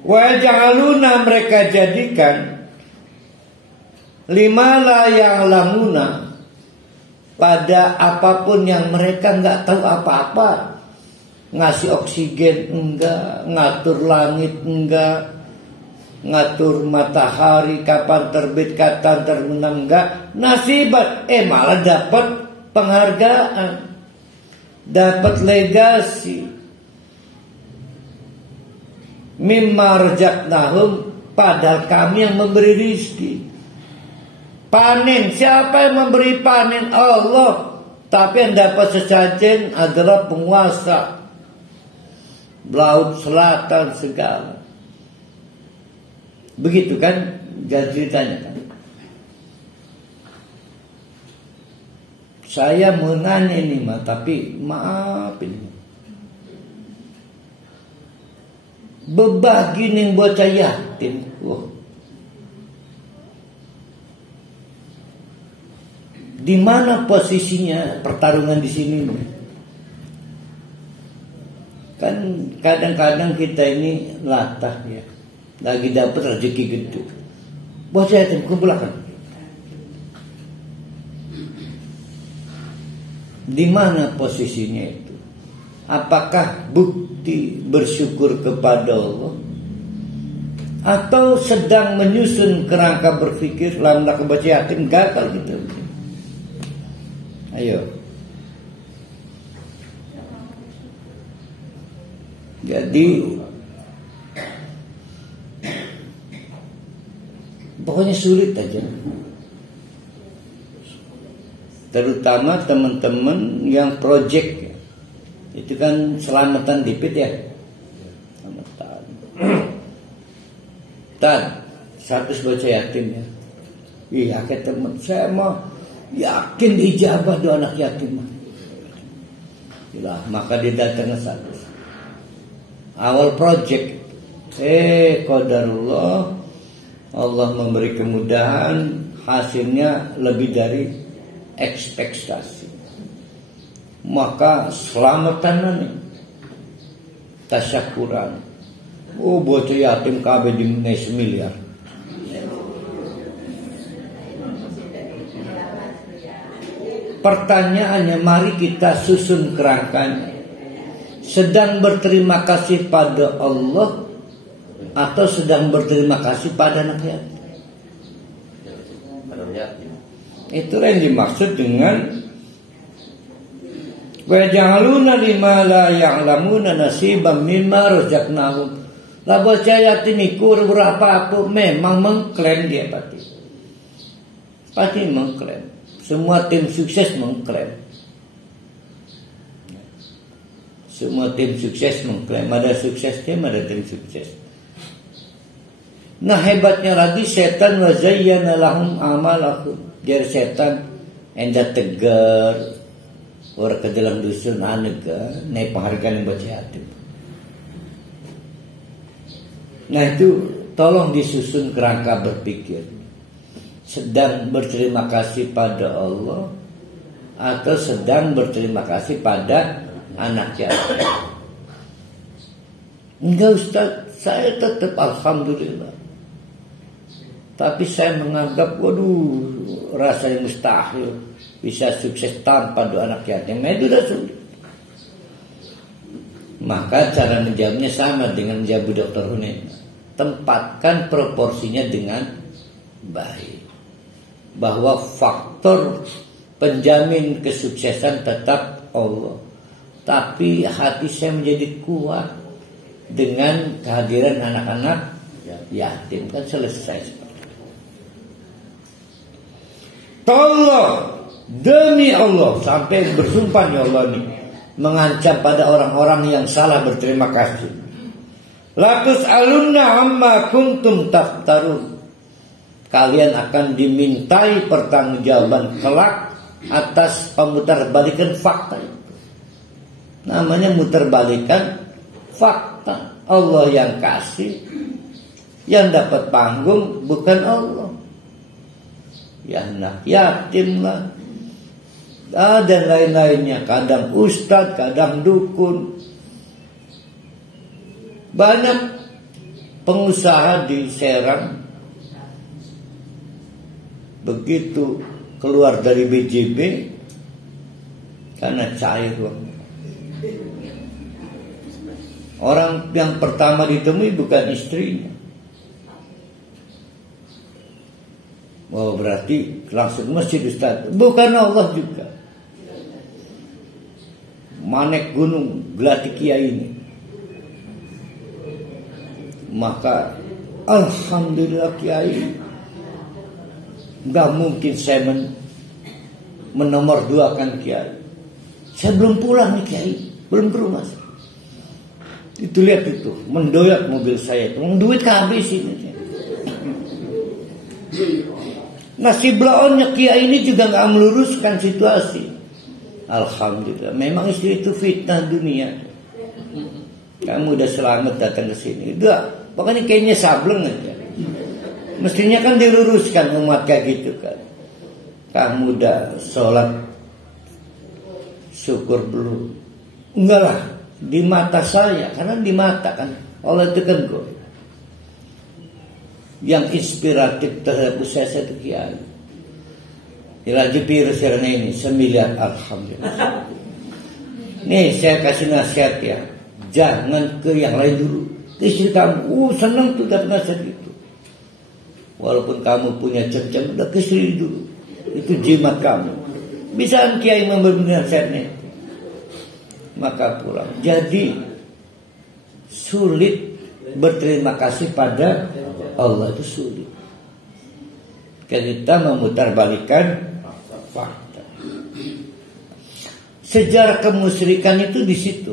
Wa ja'aluna, mereka jadikan lima la yang lamuna, pada apapun yang mereka nggak tahu apa-apa. Ngasih oksigen enggak, ngatur langit enggak, ngatur matahari kapan terbit kapan terbenam enggak, nasibat malah dapat penghargaan, dapat legasi. Mimma razaqnahum, padahal kami yang memberi rizki. Panen, siapa yang memberi panen? Allah. Tapi yang dapat sesajen adalah penguasa laut selatan segala. Begitu kan ceritanya kan. Saya menanya ini mah, tapi maaf ini. Bebagi ning bocah yatim. Di mana posisinya pertarungan di sini? Kan kadang-kadang kita ini latah ya. Lagi dapat rezeki gede. Bocah yatim kumpulkan. Di mana posisinya itu? Apakah bukti bersyukur kepada Allah, atau sedang menyusun kerangka berpikir lamdak kebaca yatim gagal gitu? Ayo. Jadi pokoknya sulit aja. Terutama teman-teman yang project. Itu kan selamatan dipit ya. Selamatan. Tad, 100 bocah yatim ya. Iya, kayak teman saya mah yakin ijabah doa anak yatim. Lah, maka dia datang ke sana. Awal project, qadarullah, Allah memberi kemudahan, hasilnya lebih dari ekspektasi. Maka selamatan nih, tasyakuran. Oh bocah yatim kabeh di miliar. Pertanyaannya, mari kita susun kerangkanya. Sedang berterima kasih pada Allah atau sedang berterima kasih pada anak yatim? Itulah yang dimaksud dengan wa ja'aluna lima la ya'lamuna nasiban mimma razaqnahum. Lah bocah yatim iku berapa apa memang mengklaim dia pasti mengklaim. Semua tim sukses mengklaim. Semua tim sukses mengklaim, ada suksesnya, ada tim sukses. Nah hebatnya lagi, setan wa zayyana lahum amalahum. Jadi setan enda tegar orang ke dalam dusun anega naik penghargaan yang baca yatim. Nah itu tolong disusun kerangka berpikir. Sedang berterima kasih pada Allah atau sedang berterima kasih pada anak yatim. Enggak Ustaz, saya tetap alhamdulillah. Tapi saya menganggap, waduh, rasanya mustahil bisa sukses tanpa doa anak yatim. Nah, itu sudah sulit. Maka cara menjawabnya sama dengan menjawab Dr. Hunain. Tempatkan proporsinya dengan baik. Bahwa faktor penjamin kesuksesan tetap Allah. Tapi hati saya menjadi kuat dengan kehadiran anak-anak yatim. Kan selesai. Tolong demi Allah, sampai bersumpah ya Allah nih, mengancam pada orang-orang yang salah berterima kasih. La tus'alunna amma kuntum taftarun. Kalian akan dimintai pertanggungjawaban kelak atas pemutarbalikan fakta itu. Namanya mutarbalikan fakta. Allah yang kasih, yang dapat panggung bukan Allah. Ya anak yatim lah, dan lain-lainnya. Kadang ustadz, kadang dukun. Banyak pengusaha di Serang begitu keluar dari BJB karena cair uang. Orang yang pertama ditemui bukan istrinya. Oh, berarti langsung masjid Ustaz. Bukan Allah juga. Manek gunung gelati kiai ini. Maka alhamdulillah kiai, nggak mungkin saya menomor duakan kiai. Saya belum pulang nih kiai, belum ke rumah. Itu lihat itu, mendoyak mobil saya itu, duit habis ini. Nasib laonnya kiai ini juga nggak meluruskan situasi. Alhamdulillah, memang istri itu fitnah dunia. Kamu udah selamat datang ke sini, udah, pokoknya kayaknya sableng aja. Mestinya kan diluruskan umat kayak gitu kan. Kamu udah sholat, syukur belum? Enggak lah, di mata saya, karena di mata kan Allah itu kan gue. Yang inspiratif terhadap usaha satu kiai. Dilaju virus ini 9 miliar, alhamdulillah. Nih saya kasih nasihat ya, jangan ke yang lain dulu. Istri kamu, senang tuh dapat nasihat itu. Walaupun kamu punya jam-jam, udah ke istri dulu. Itu jimat kamu. Bisa kiai memberi nasihatnya. Maka pulang. Jadi sulit berterima kasih pada Allah, itu sulit. Kita memutarbalikan fakta. Sejarah kemusyrikan itu di situ.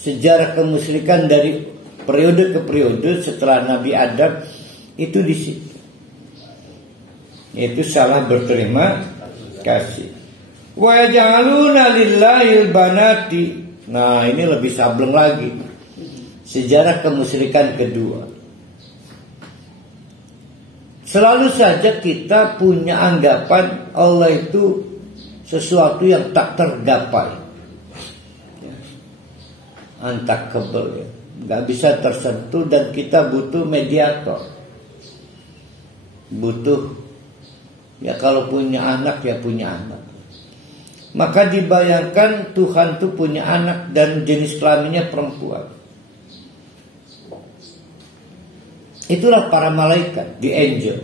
Sejarah kemusyrikan dari periode ke periode setelah Nabi Adam itu di situ. Itu salah berterima kasih. Wa yaj'aluna lillahil banati. Nah, ini lebih sableng lagi. Sejarah kemusyrikan kedua. Selalu saja kita punya anggapan Allah itu sesuatu yang tak tergapai, untackable, ya. Gak bisa tersentuh, dan kita butuh mediator. Butuh, ya kalau punya anak ya punya anak. Maka dibayangkan Tuhan itu punya anak dan jenis kelaminnya perempuan. Itulah para malaikat, the angel.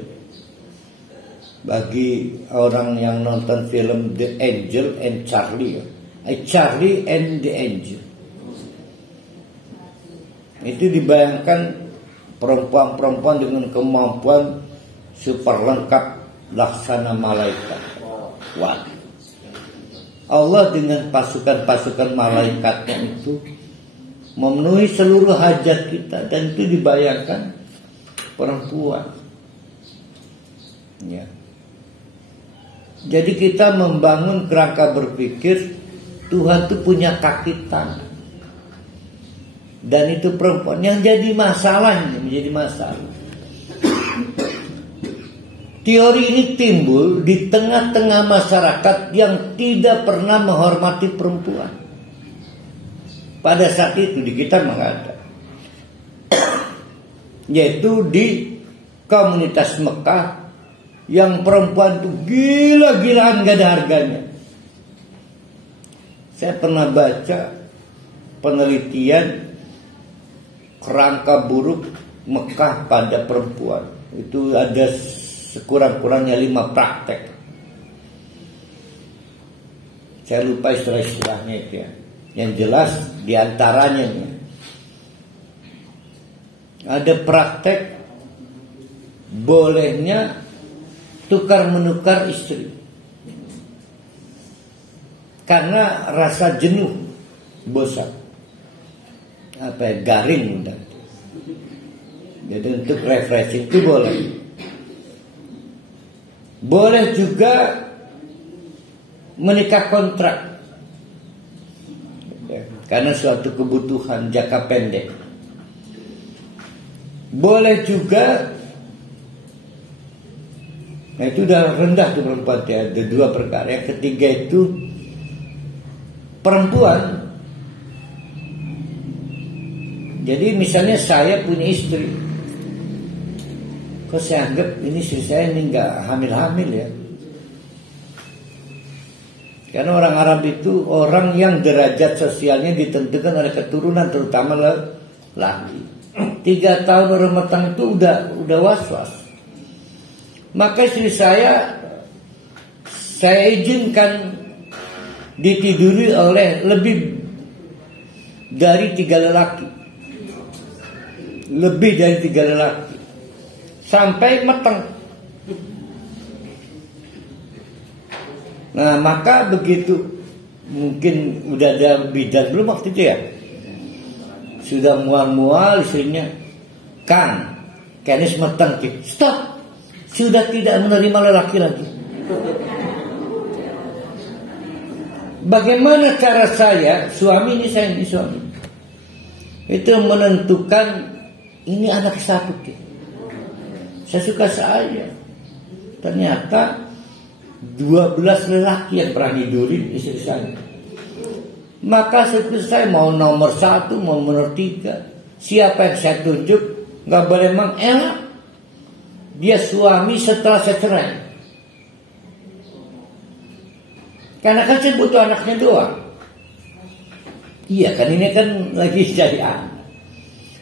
Bagi orang yang nonton film The Angel and Charlie, Charlie and the Angel, itu dibayangkan perempuan-perempuan dengan kemampuan super lengkap laksana malaikat. Wah, Allah dengan pasukan-pasukan malaikatnya itu memenuhi seluruh hajat kita, dan itu dibayangkan perempuan. Ya. Jadi kita membangun kerangka berpikir Tuhan itu punya kaki tangan, dan itu perempuan yang jadi masalahnya, menjadi masalah. Teori ini timbul di tengah-tengah masyarakat yang tidak pernah menghormati perempuan. pada saat itu di kita nggak ada. Yaitu di komunitas Mekah yang perempuan itu gila-gilaan gak ada harganya. Saya pernah baca penelitian kerangka buruk Mekah pada perempuan. Itu ada sekurang-kurangnya 5 praktek. Saya lupa istilah-istilahnya itu ya. Yang jelas diantaranya nih, ada praktek bolehnya tukar menukar istri karena rasa jenuh, bosan, garing udah. Jadi untuk refreshing itu boleh. Boleh juga menikah kontrak karena suatu kebutuhan jangka pendek. Boleh juga, nah itu udah rendah tuh perempuan ya. Ada 2 perkara. Yang ketiga itu perempuan. Jadi misalnya saya punya istri, kok saya anggap ini istri saya ini nggak hamil-hamil ya. Karena orang Arab itu orang yang derajat sosialnya ditentukan oleh keturunan, terutama laki. 3 tahun rumah tangga itu udah was-was. Maka istri saya izinkan ditiduri oleh lebih dari 3 lelaki. Lebih dari 3 lelaki. Sampai matang. Nah, maka begitu mungkin udah ada bidan belum waktu itu ya. Sudah mual-mual istrinya, Kang, kayaknya semeteng, stop, sudah tidak menerima lelaki lagi. Bagaimana cara saya, suami ini suami, itu menentukan ini anak satu, saya suka saya. Ternyata 12 lelaki yang pernah nidurin istri saya. Maka seperti saya mau nomor 1, mau nomor 3, siapa yang saya tunjuk nggak boleh mengelak. Dia suami setelah saya cerai. Karena kan saya butuh anaknya doang. Iya kan, ini kan lagi jadi anak.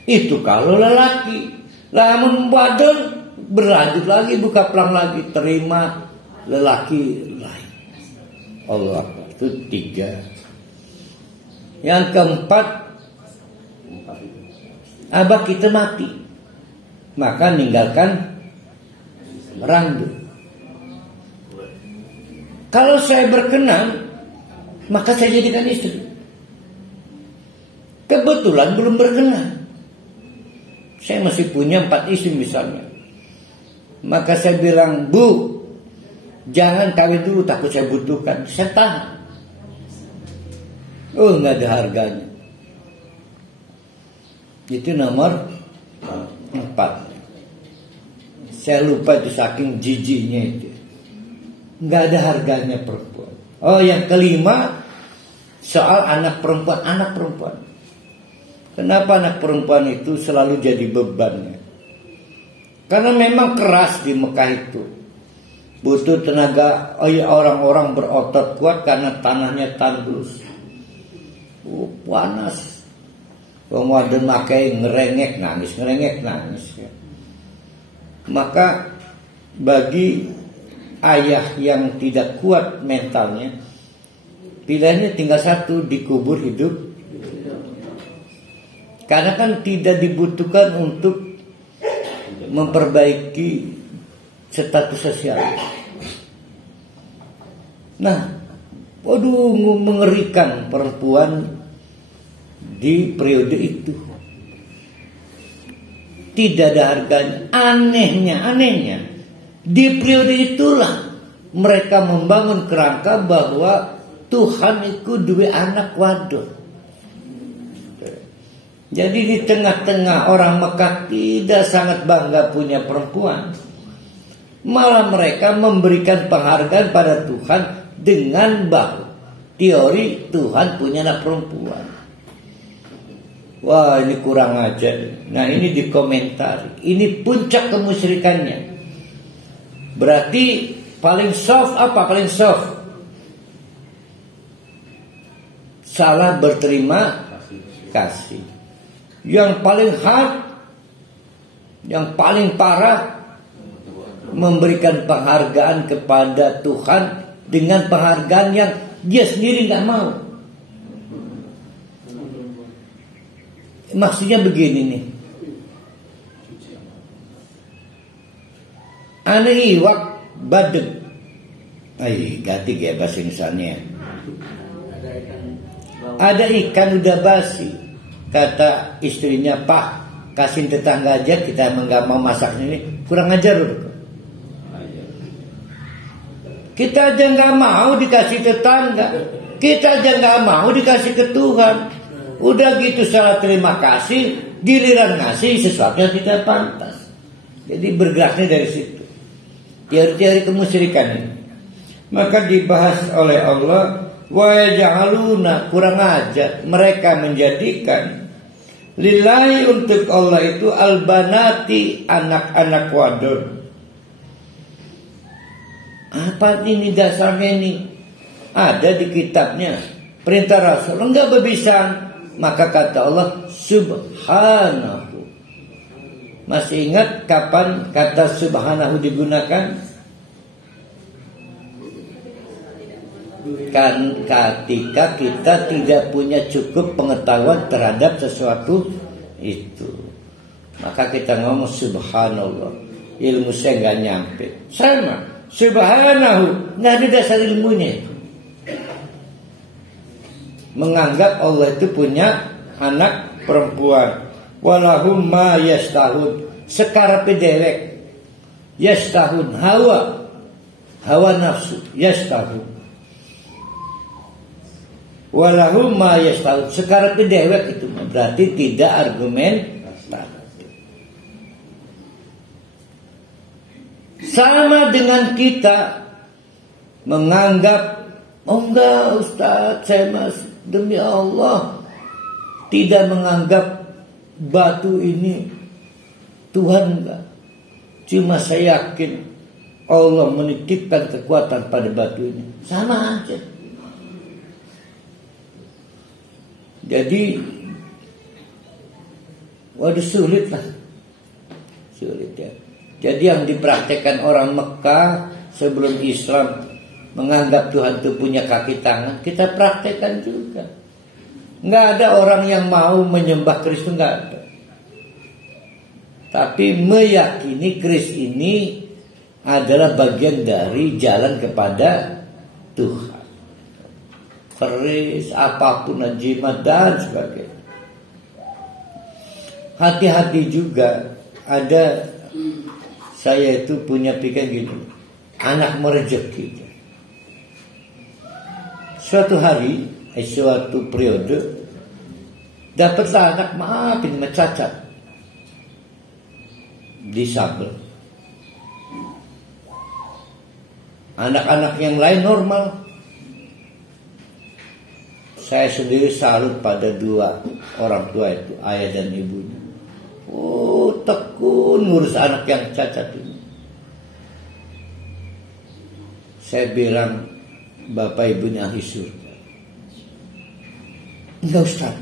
Itu kalau lelaki. Namun badal berlanjut lagi, buka pelang lagi, terima lelaki lain. Allah, itu 3. Yang keempat, abah kita mati, maka ninggalkan rangdu. Kalau saya berkenan, maka saya jadikan istri. Kebetulan belum berkenan, saya masih punya 4 istri misalnya. Maka saya bilang, Bu, jangan kawin dulu, takut saya butuhkan. Saya tahan. Oh, nggak ada harganya. Itu nomor 4. Saya lupa itu saking jijiknya itu. Nggak ada harganya perempuan. Oh, yang kelima, soal anak perempuan. Anak perempuan. Kenapa anak perempuan itu selalu jadi bebannya? Karena memang keras di Mekah itu. Butuh tenaga orang-orang berotot kuat karena tanahnya tandus. Panas. Kemudian makai ngerengek nangis. Maka bagi ayah yang tidak kuat mentalnya, pilihannya tinggal satu, dikubur hidup. Karena kan tidak dibutuhkan untuk memperbaiki status sosial. Nah, waduh, mengerikan perempuan di periode itu. Tidak ada harganya. Anehnya, di periode itulah mereka membangun kerangka bahwa Tuhan itu duwe anak wadon. Jadi di tengah-tengah orang Mekah tidak sangat bangga punya perempuan. Malah mereka memberikan penghargaan pada Tuhan dengan bahwa teori Tuhan punya anak perempuan. Wah, ini kurang ajar. Nah, ini dikomentari. Ini puncak kemusyrikannya. Berarti paling soft apa? Paling soft salah berterima kasih. Yang paling hard, yang paling parah, memberikan penghargaan kepada Tuhan dengan penghargaan yang dia sendiri nggak mau. Maksudnya begini nih. Ane iwak badeg. Ganti ya bahasa Indonesia. Ada ikan udah basi. Kata istrinya, Pak, kasih tetangga aja, kita nggak mau masak ini. Kurang ajar loh. Kita aja nggak mau dikasih tetangga. Kita aja nggak mau dikasih ke Tuhan. Udah gitu salah terima kasih, giliran ngasih sesuatu yang tidak pantas. Jadi bergeraknya dari situ. Teori-teori kemusyrikan ini. Maka dibahas oleh Allah, wa yaj'aluna, kurang ajar, mereka menjadikan lillahi, untuk Allah itu albanati, anak-anak wadon. Apa ini dasarnya ini? Ada di kitabnya. Perintah Rasul enggak berbisan. Maka kata Allah subhanahu. Masih ingat kapan kata subhanahu digunakan? Kan ketika kita tidak punya cukup pengetahuan terhadap sesuatu itu, maka kita ngomong subhanallah, ilmu saya nggak nyampe. Sama subhanahu, nggak ada dasar ilmunya. Menganggap Allah itu punya anak perempuan. Walahum ma yastahun, sekarape dewek. Yastahun, hawa nafsu, yastahun. Walahum ma yastahun, sekarape dewek itu berarti tidak argumen. Sama dengan kita menganggap, oh enggak Ustaz, saya masih demi Allah tidak menganggap batu ini Tuhan, enggak. Cuma saya yakin Allah menitipkan kekuatan pada batu ini. Sama aja. Jadi waduh, sulit lah. Sulit ya. Jadi yang dipraktekkan orang Mekah sebelum Islam, menganggap Tuhan itu punya kaki tangan, kita praktekkan juga. Nggak ada orang yang mau menyembah Kristus, nggak ada. Tapi meyakini Kristus ini adalah bagian dari jalan kepada Tuhan. Keris, apapun, jimat dan sebagainya. Hati-hati juga. Ada, saya itu punya pikiran gini, anak merejeki. Suatu hari, suatu periode, dapatlah anak, maafin, cacat, disabel. Anak-anak yang lain normal. Saya sendiri salut pada dua orang tua itu, ayah dan ibunya. Oh, tekun ngurus anak yang cacat ini. Saya bilang, Bapak Ibunya ahli surga. Enggak Ustaz,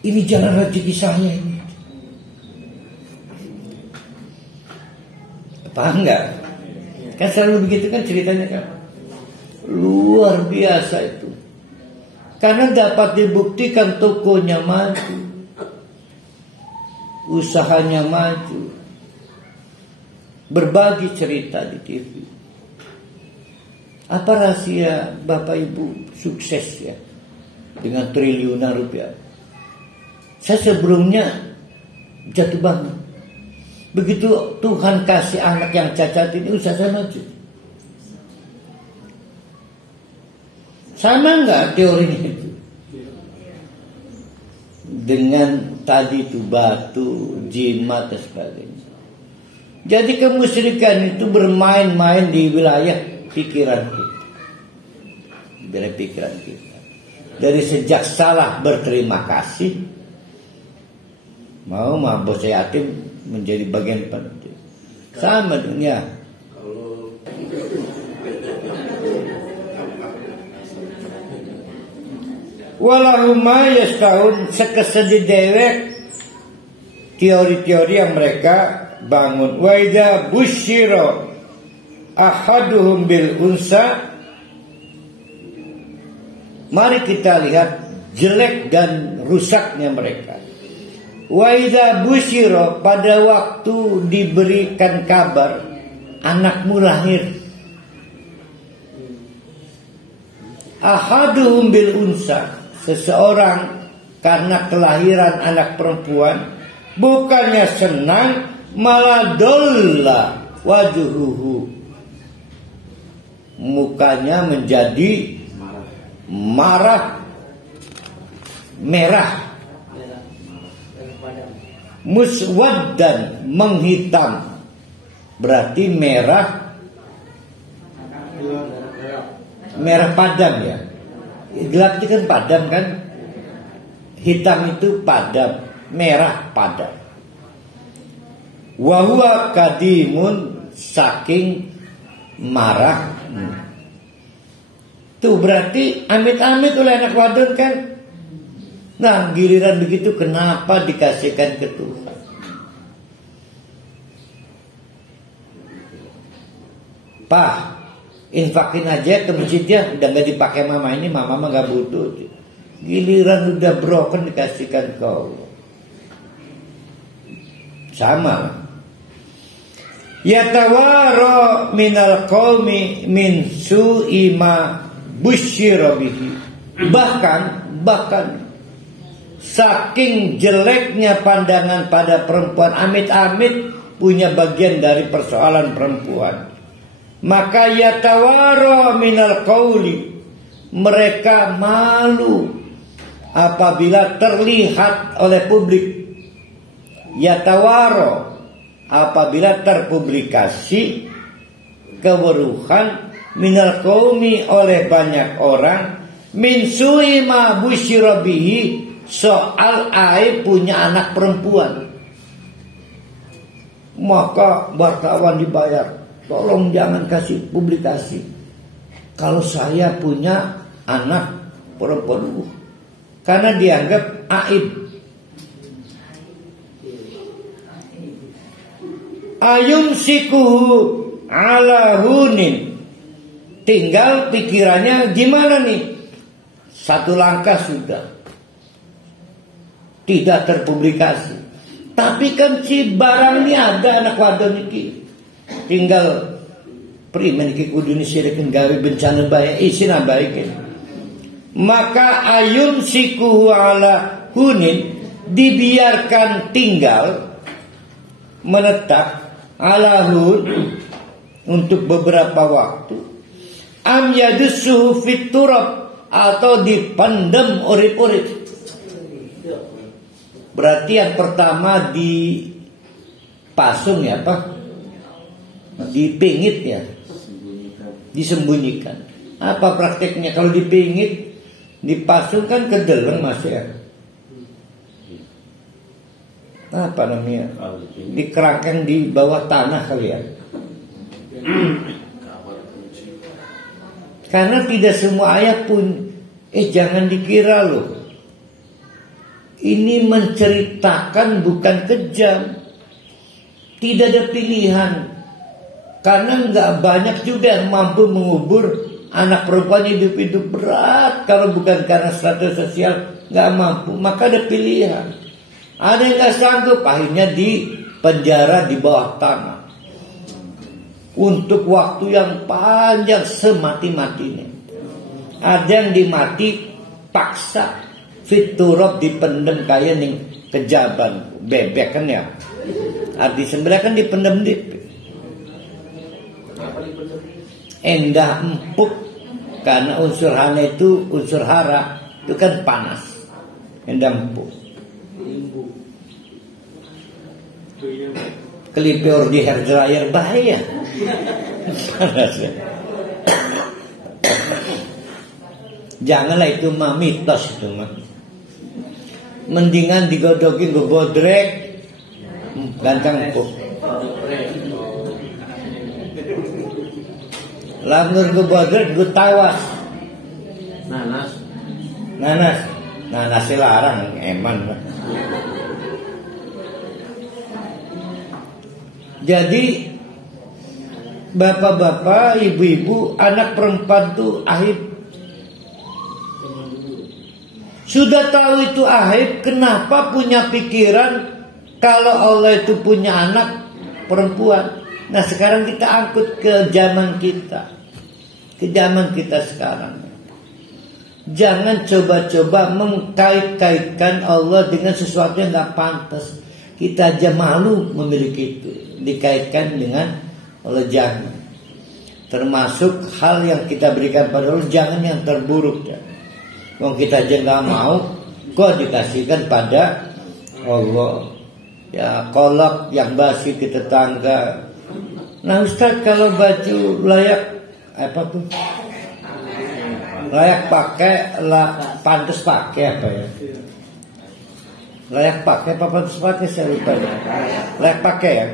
ini jalan rezeki saya ini. Apa enggak? Kan selalu begitu kan ceritanya kan. Luar biasa itu. Karena dapat dibuktikan tokonya maju, usahanya maju, berbagi cerita di TV. Apa rahasia Bapak Ibu sukses ya dengan triliunan rupiah? Saya sebelumnya jatuh bangun. Begitu Tuhan kasih anak yang cacat ini, usaha saya maju. Sama enggak teorinya itu? Dengan tadi itu batu, jimat dan sebagainya. Jadi kemusyrikan itu bermain-main di wilayah pikiran kita. Dari pikiran kita. Dari sejak salah berterima kasih, Mau bos yatim menjadi bagian penting. Sama dunia. Walahuma yastahun sekesedi dewek teori-teori yang mereka bangun. Wa idza busyira ahaduhum bil unsa, mari kita lihat jelek dan rusaknya mereka. Wa idza busyira, pada waktu diberikan kabar anakmu lahir. Ahaduhum bil unsa, seseorang karena kelahiran anak perempuan bukannya senang, malah dolla wajuhuhu, mukanya menjadi marah, merah, muswaddan, menghitam. Berarti merah padam ya. Gelap itu kan padam kan, hitam itu padam, merah padam. Wahuwa kadimun, saking marah. Tuh berarti amit-amit oleh anak wadon kan. Nah giliran begitu kenapa dikasihkan ke Tuhan? Pak, infakin aja ke masjidnya, udah gak dipakai mama ini, mama mah gak butuh. Giliran udah broken dikasihkan ke Allah. Sama. Yatawara minal qaumi min su'i ma busyira bihi. Bahkan saking jeleknya pandangan pada perempuan, amit-amit punya bagian dari persoalan perempuan, maka yatawara minal qauli, mereka malu apabila terlihat oleh publik. Yatawara, apabila terpublikasi keburukan minal qaumi, oleh banyak orang, min su'i ma busyira bihi, soal aib punya anak perempuan. Maka wartawan dibayar, tolong jangan kasih publikasi kalau saya punya anak perempuan, karena dianggap aib. Ayum sikuhu ala hunin, tinggal pikirannya gimana nih, satu langkah sudah tidak terpublikasi. Tapi kan si barang ini ada anak wadon ini, tinggal primen iki kudune sireken gawe bencana bae isin abaikin. Maka ayum siku ala hunin, dibiarkan tinggal menetap ala hun untuk beberapa waktu. Am yadussuhu fit turab, atau dipendem urip-urip. Berarti yang pertama dipasung ya apa? Dipingit ya, disembunyikan. Apa prakteknya kalau dipingit, dipasung kan kedeleng mas ya? Apa namanya? Dikerangkeng di bawah tanah kali ya? Karena tidak semua ayat pun, jangan dikira loh, ini menceritakan bukan kejam. Tidak ada pilihan. Karena nggak banyak juga yang mampu mengubur anak perempuan hidup berat. Kalau bukan karena status sosial nggak mampu, maka ada pilihan. Ada yang nggak sanggup, akhirnya di penjara di bawah tanah untuk waktu yang panjang, semati-matinya. Ada yang dimati paksa, fiturab, dipendem kayak nih kejaban bebek kan ya. Arti sebenarnya kan dipendem di endah empuk, karena unsur hana itu, unsur hara itu kan panas, endah empuk. Kelipur di hair dryer bahaya. Janganlah itu mah mitos itu mah. mendingan digodokin gue bodrek gancang empuk. Lamun gue bodrek gue tawas. Nanas larang eman. Jadi bapak-bapak, ibu-ibu, anak perempuan tuh aib. Sudah tahu itu aib, kenapa punya pikiran kalau Allah itu punya anak perempuan? Nah sekarang kita angkut ke zaman kita, sekarang. Jangan coba-coba mengkait-kaitkan Allah dengan sesuatu yang gak pantas. Kita aja malu memiliki itu, dikaitkan dengan Allah. Jangan. Termasuk hal yang kita berikan pada Allah, jangan yang terburuk. Kalau kita aja gak mau, kok dikasihkan pada Allah. Ya kolak yang basi ke tetangga. Nah Ustaz, kalau baju layak apa tuh? Layak pakai, pantas pakai apa ya? Layak pakai apa pantas pakai, saya lupa. Layak pakai ya.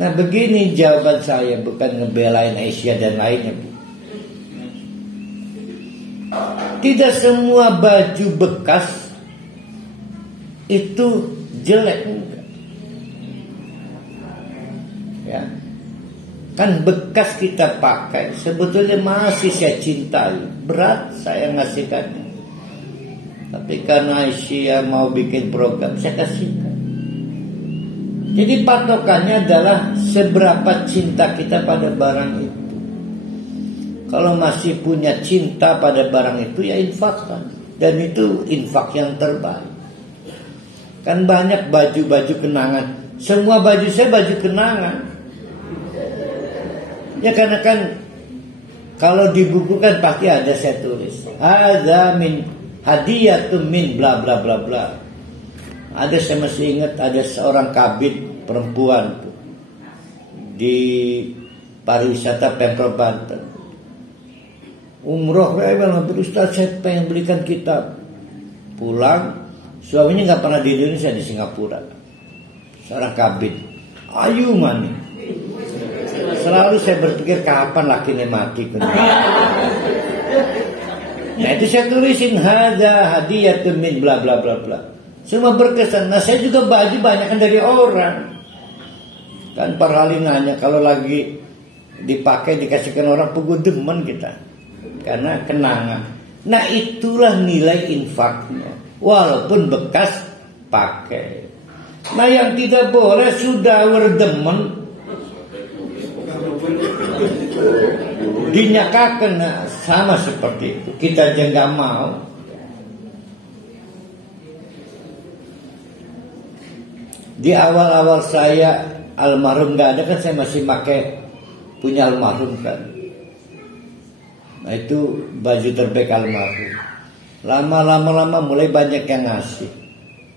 Nah begini jawaban saya, bukan ngebelain Aisyah dan lainnya. Tidak semua baju bekas itu jelek. Ya. Kan bekas kita pakai sebetulnya masih saya cintai. Berat saya ngasihkannya. Tapi karena Aisyah mau bikin program, saya kasihkan. Jadi patokannya adalah seberapa cinta kita pada barang itu. Kalau masih punya cinta pada barang itu, ya infakkan. Dan itu infak yang terbaik. Kan banyak baju-baju kenangan. Semua baju saya baju kenangan. Ya karena kan kalau di buku kan pasti ada saya tulis. Ada min hadiyatun min bla bla bla bla. Ada, saya masih ingat, ada seorang kabid perempuan tuh, di pariwisata Pemprov Banten. Umroh, Ustaz saya pengen belikan kitab. Pulang, suaminya nggak pernah di Indonesia, di Singapura. Seorang kabid, ayu mani. Selalu saya berpikir kapan lakinya mati. Nah itu saya tulisin hada hadiyatun min bla bla bla bla. Semua berkesan. Nah saya juga baju banyak kan dari orang. Kan perhalingannya kalau lagi dipakai dikasihkan orang pugu demen kita. Karena kenangan. Nah itulah nilai infaknya. Walaupun bekas pakai. Nah yang tidak boleh sudah berdemen dinyakakan, nah, sama seperti itu. Kita aja nggak mau. Di awal-awal saya almarhum nggak ada kan, saya masih pakai punya almarhum kan. Nah itu baju terbaik almarhum. Lama mulai banyak yang ngasih.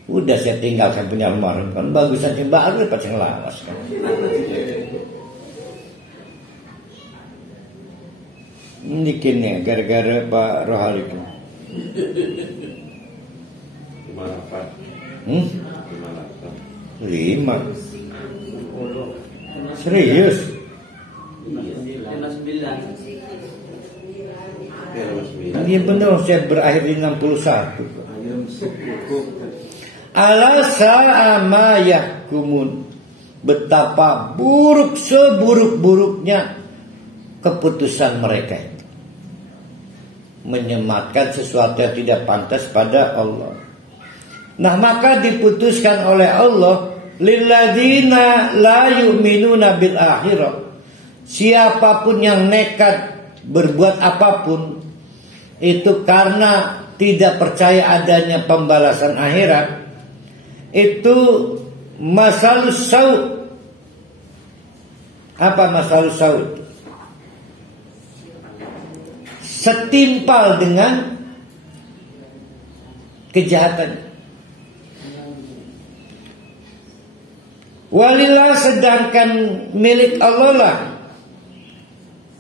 Udah saya tinggalkan punya almarhum kan, bagusan yang baru dapat yang lawas kan. Bikinnya gara-gara Pak Rohali itu. Lima. Serius? Iya benar, saya berakhir di 61. Ala sa'ama yahkumun. Betapa buruk seburuk-buruknya keputusan mereka itu. Menyematkan sesuatu yang tidak pantas pada Allah. Nah maka diputuskan oleh Allah, lilladzina la yu'minuna bil akhirah. Siapapun yang nekat berbuat apapun itu karena tidak percaya adanya pembalasan akhirat, itu masalus saud. Apa masalus saud? Setimpal dengan kejahatan. Walillah, sedangkan milik Allah lah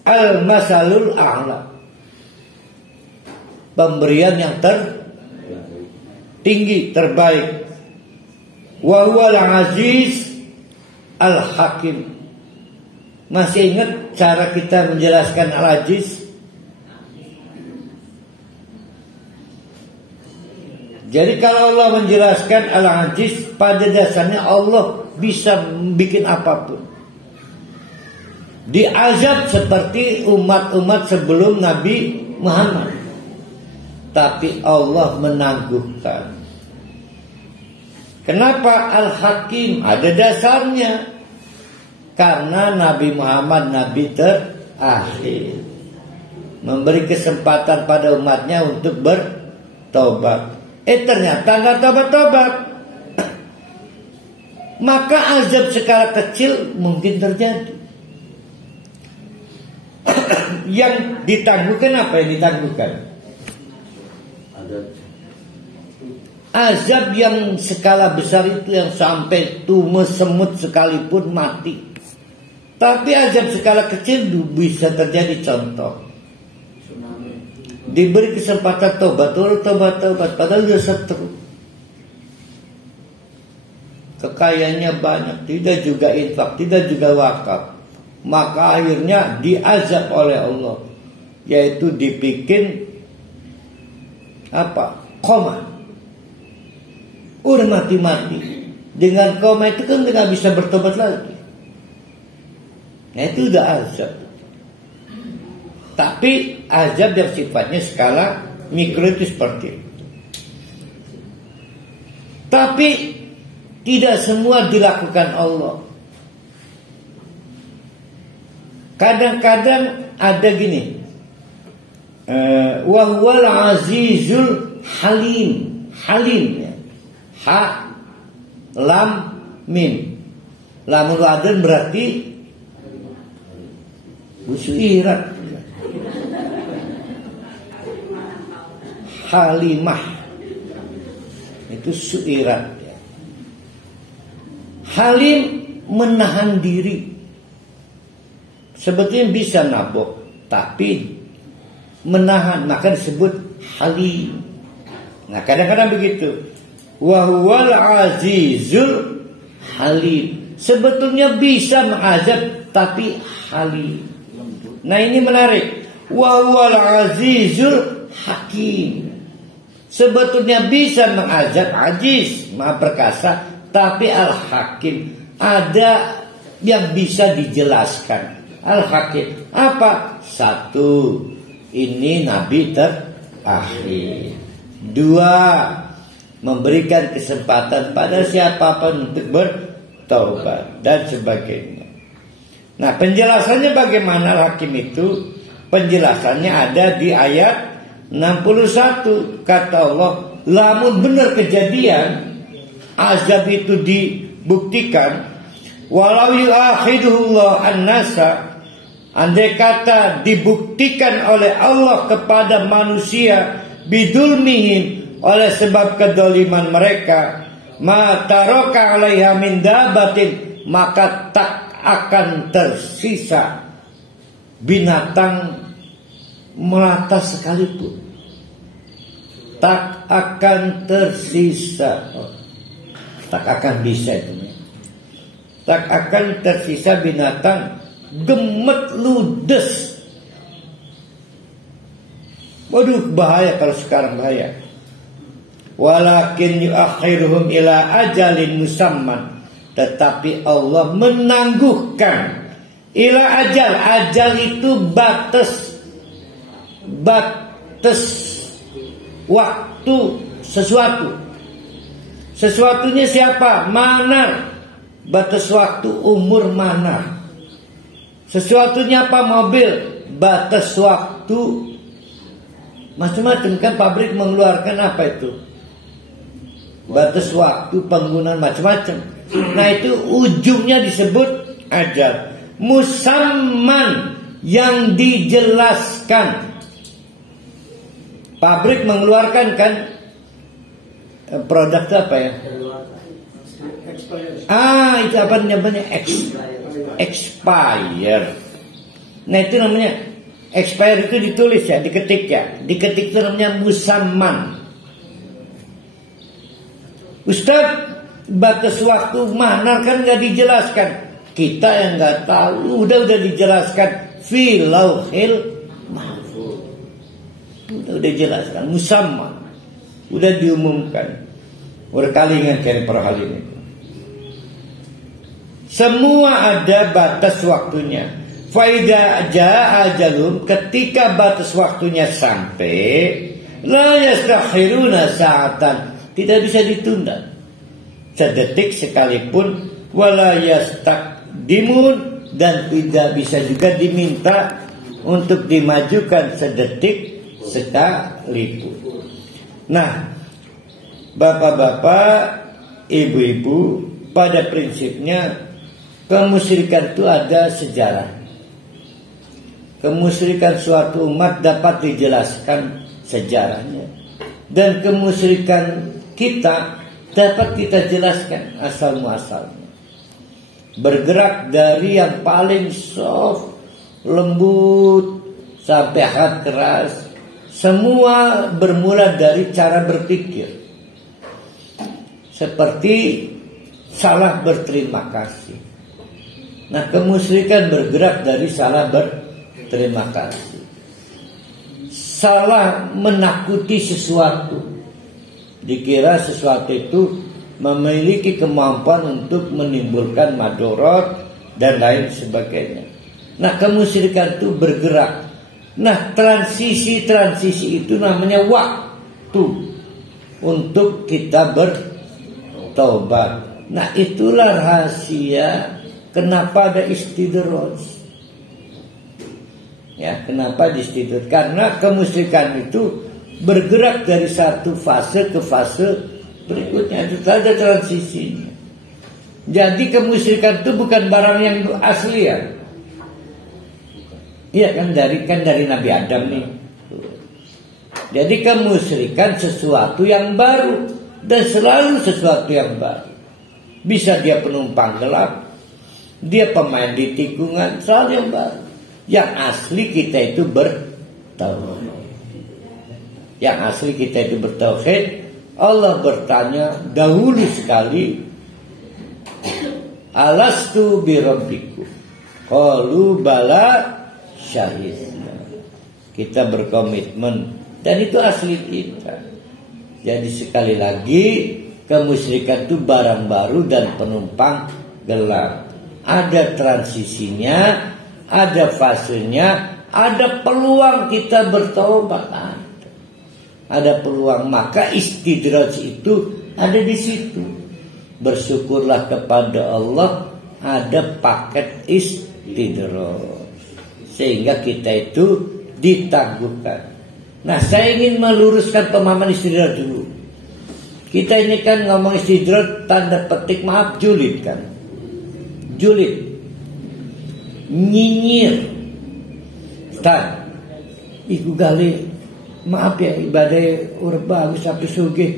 al-masalul a'la, pemberian yang tinggi, terbaik. Wa huwal aziz al-hakim. Masih ingat cara kita menjelaskan al-aziz? Jadi kalau Allah menjelaskan al-aziz, pada dasarnya Allah bisa bikin apapun. Diazab seperti umat-umat sebelum Nabi Muhammad, tapi Allah menangguhkan. Kenapa Al-Hakim? Ada dasarnya. Karena Nabi Muhammad Nabi terakhir, memberi kesempatan pada umatnya untuk bertobat. Ternyata nggak tobat-tobat. Maka azab skala kecil mungkin terjadi. Yang ditangguhkan apa yang ditangguhkan? Azab yang skala besar itu yang sampai tumes semut sekalipun mati. Tapi azab skala kecil bisa terjadi. Contoh, diberi kesempatan tobat, padahal sudah setruk, kekayaannya banyak, tidak juga infak, tidak juga wakaf, maka akhirnya diazab oleh Allah, yaitu dibikin koma. Udah mati-mati. Dengan koma itu kan nggak bisa bertobat lagi. Nah itu udah azab. Tapi azab yang sifatnya skala mikro itu seperti itu. Tapi tidak semua dilakukan Allah. Kadang-kadang ada gini, wa huwal azizul halim. Halim ya. Ha lam mim. Lamul adhan berarti suirat. Halimah itu suirat. Halim menahan diri. Sebetulnya bisa nabok, tapi menahan, maka disebut halim. Nah kadang-kadang begitu. Wa huwal azizul halim. Sebetulnya bisa mengazab, tapi halim. Nah ini menarik. Wa huwal azizul hakim. Sebetulnya bisa mengazab, aziz, maha perkasa, tapi al-hakim. Ada yang bisa dijelaskan. Al-hakim apa? Satu, ini Nabi terakhir. Dua, memberikan kesempatan pada siapapun untuk bertaubat dan sebagainya. Nah penjelasannya bagaimana Al-Hakim itu? Penjelasannya ada di ayat 61. Kata Allah, lamun benar kejadian azab itu dibuktikan, walau yu'akhiduhullah an-nasa, andai kata dibuktikan oleh Allah kepada manusia bidulmihim, oleh sebab kedoliman mereka, ma taraka 'alaiha min dabatin, maka tak akan tersisa binatang melata sekalipun. Tak akan tersisa, tak akan bisa itu. Tak akan tersisa binatang gemet ludes. Waduh bahaya kalau sekarang bahaya. Walakin yuakhiruhum ila ajalin musamman, tetapi Allah menangguhkan ila ajal. Ajal itu batas waktu sesuatu. Sesuatunya siapa? Manar. Batas waktu umur manar. Sesuatunya apa? Mobil. Batas waktu macam-macam. Kan pabrik mengeluarkan apa itu? Batas waktu penggunaan macam-macam. Nah itu ujungnya disebut ajal. Musamman, yang dijelaskan. Pabrik mengeluarkan kan produk apa ya? Itu apa namanya? Expire. Nah itu namanya expire, itu ditulis ya, diketik ya. Diketik itu namanya musamman. Ustaz, batas waktu mana kan nggak dijelaskan. Kita yang nggak tahu, udah dijelaskan fi lauhil mahfuz. Udah dijelaskan, musamma, udah diumumkan. Berkalingan kali per hal ini. Semua ada batas waktunya. Faida jaa ajalum, ketika batas waktunya sampai, la yastakhiruna sa'atan, tidak bisa ditunda sedetik sekalipun, wala yastaqdimun, dan tidak bisa juga diminta untuk dimajukan sedetik sekalipun. Nah, bapak-bapak, ibu-ibu, pada prinsipnya kemusyrikan itu ada sejarah. Kemusyrikan suatu umat dapat dijelaskan sejarahnya, dan kemusyrikan kita dapat kita jelaskan asal muasalnya. Bergerak dari yang paling soft, lembut, sampai hard keras, semua bermula dari cara berpikir. Seperti salah berterima kasih. Nah, kemusyrikan bergerak dari salah berterima kasih, salah menakuti sesuatu. Dikira sesuatu itu memiliki kemampuan untuk menimbulkan madorot dan lain sebagainya. Nah, kemusyrikan itu bergerak. Nah, transisi itu namanya waktu untuk kita bertobat. Nah, itulah rahasia kenapa ada istidraj. Ya, kenapa istidraj? Karena kemusyrikan itu bergerak dari satu fase ke fase berikutnya, itu ada transisinya. Jadi kemusyrikan itu bukan barang yang asli ya. Iya kan, dari Nabi Adam nih. Jadi kemusyrikan sesuatu yang baru, dan selalu sesuatu yang baru. Bisa dia penumpang gelap, dia pemain di tikungan, selalu yang baru. Yang asli kita itu bertauhid. Yang asli kita itu bertauhid. Allah bertanya dahulu sekali, alastu birabbikum, qalu bala syahidna. Kita berkomitmen, dan itu asli kita. Jadi sekali lagi, kemusyrikan itu barang baru dan penumpang gelap. Ada transisinya, ada fasenya, ada peluang kita bertobat. Ada peluang, maka istidraj itu ada di situ. Bersyukurlah kepada Allah, ada paket istidraj, sehingga kita itu ditangguhkan. Nah, saya ingin meluruskan pemahaman istidraj dulu. Kita ini kan ngomong istidraj tanda petik, maaf, julid kan. Julid, nyinyir. Ustaz, iku gali, maaf ya, ibadah orang bagus sampai sugih.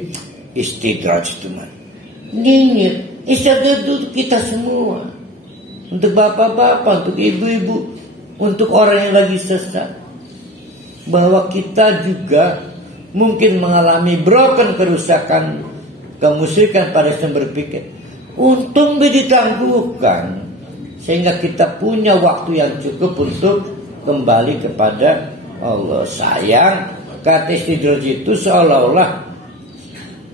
Istidraj itu mah nyinyir. Istidraj itu kita semua, untuk bapak-bapak, untuk ibu-ibu, untuk orang yang lagi sesat, bahwa kita juga mungkin mengalami broken, kerusakan, kemusyrikan pada sistem berpikir. Untung ditangguhkan, sehingga kita punya waktu yang cukup untuk kembali kepada Allah. Sayang, kata istidraj itu seolah-olah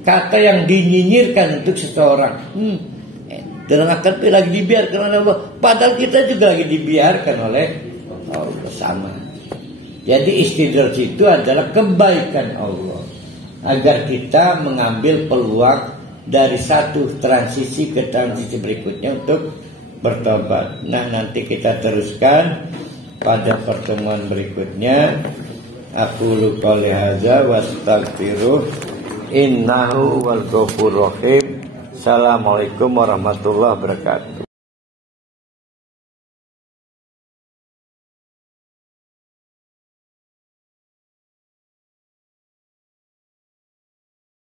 kata yang dinyinyirkan untuk seseorang. Dan akan lagi dibiarkan oleh Allah, padahal kita juga lagi dibiarkan oleh Allah, sama. Jadi istidraj itu adalah kebaikan Allah, agar kita mengambil peluang dari satu transisi ke transisi berikutnya untuk bertobat. Nah, nanti kita teruskan pada pertemuan berikutnya. Aku lupa lihaza wastaghfiruh, innahu wal ghafurur rahim. Assalamualaikum warahmatullahi wabarakatuh.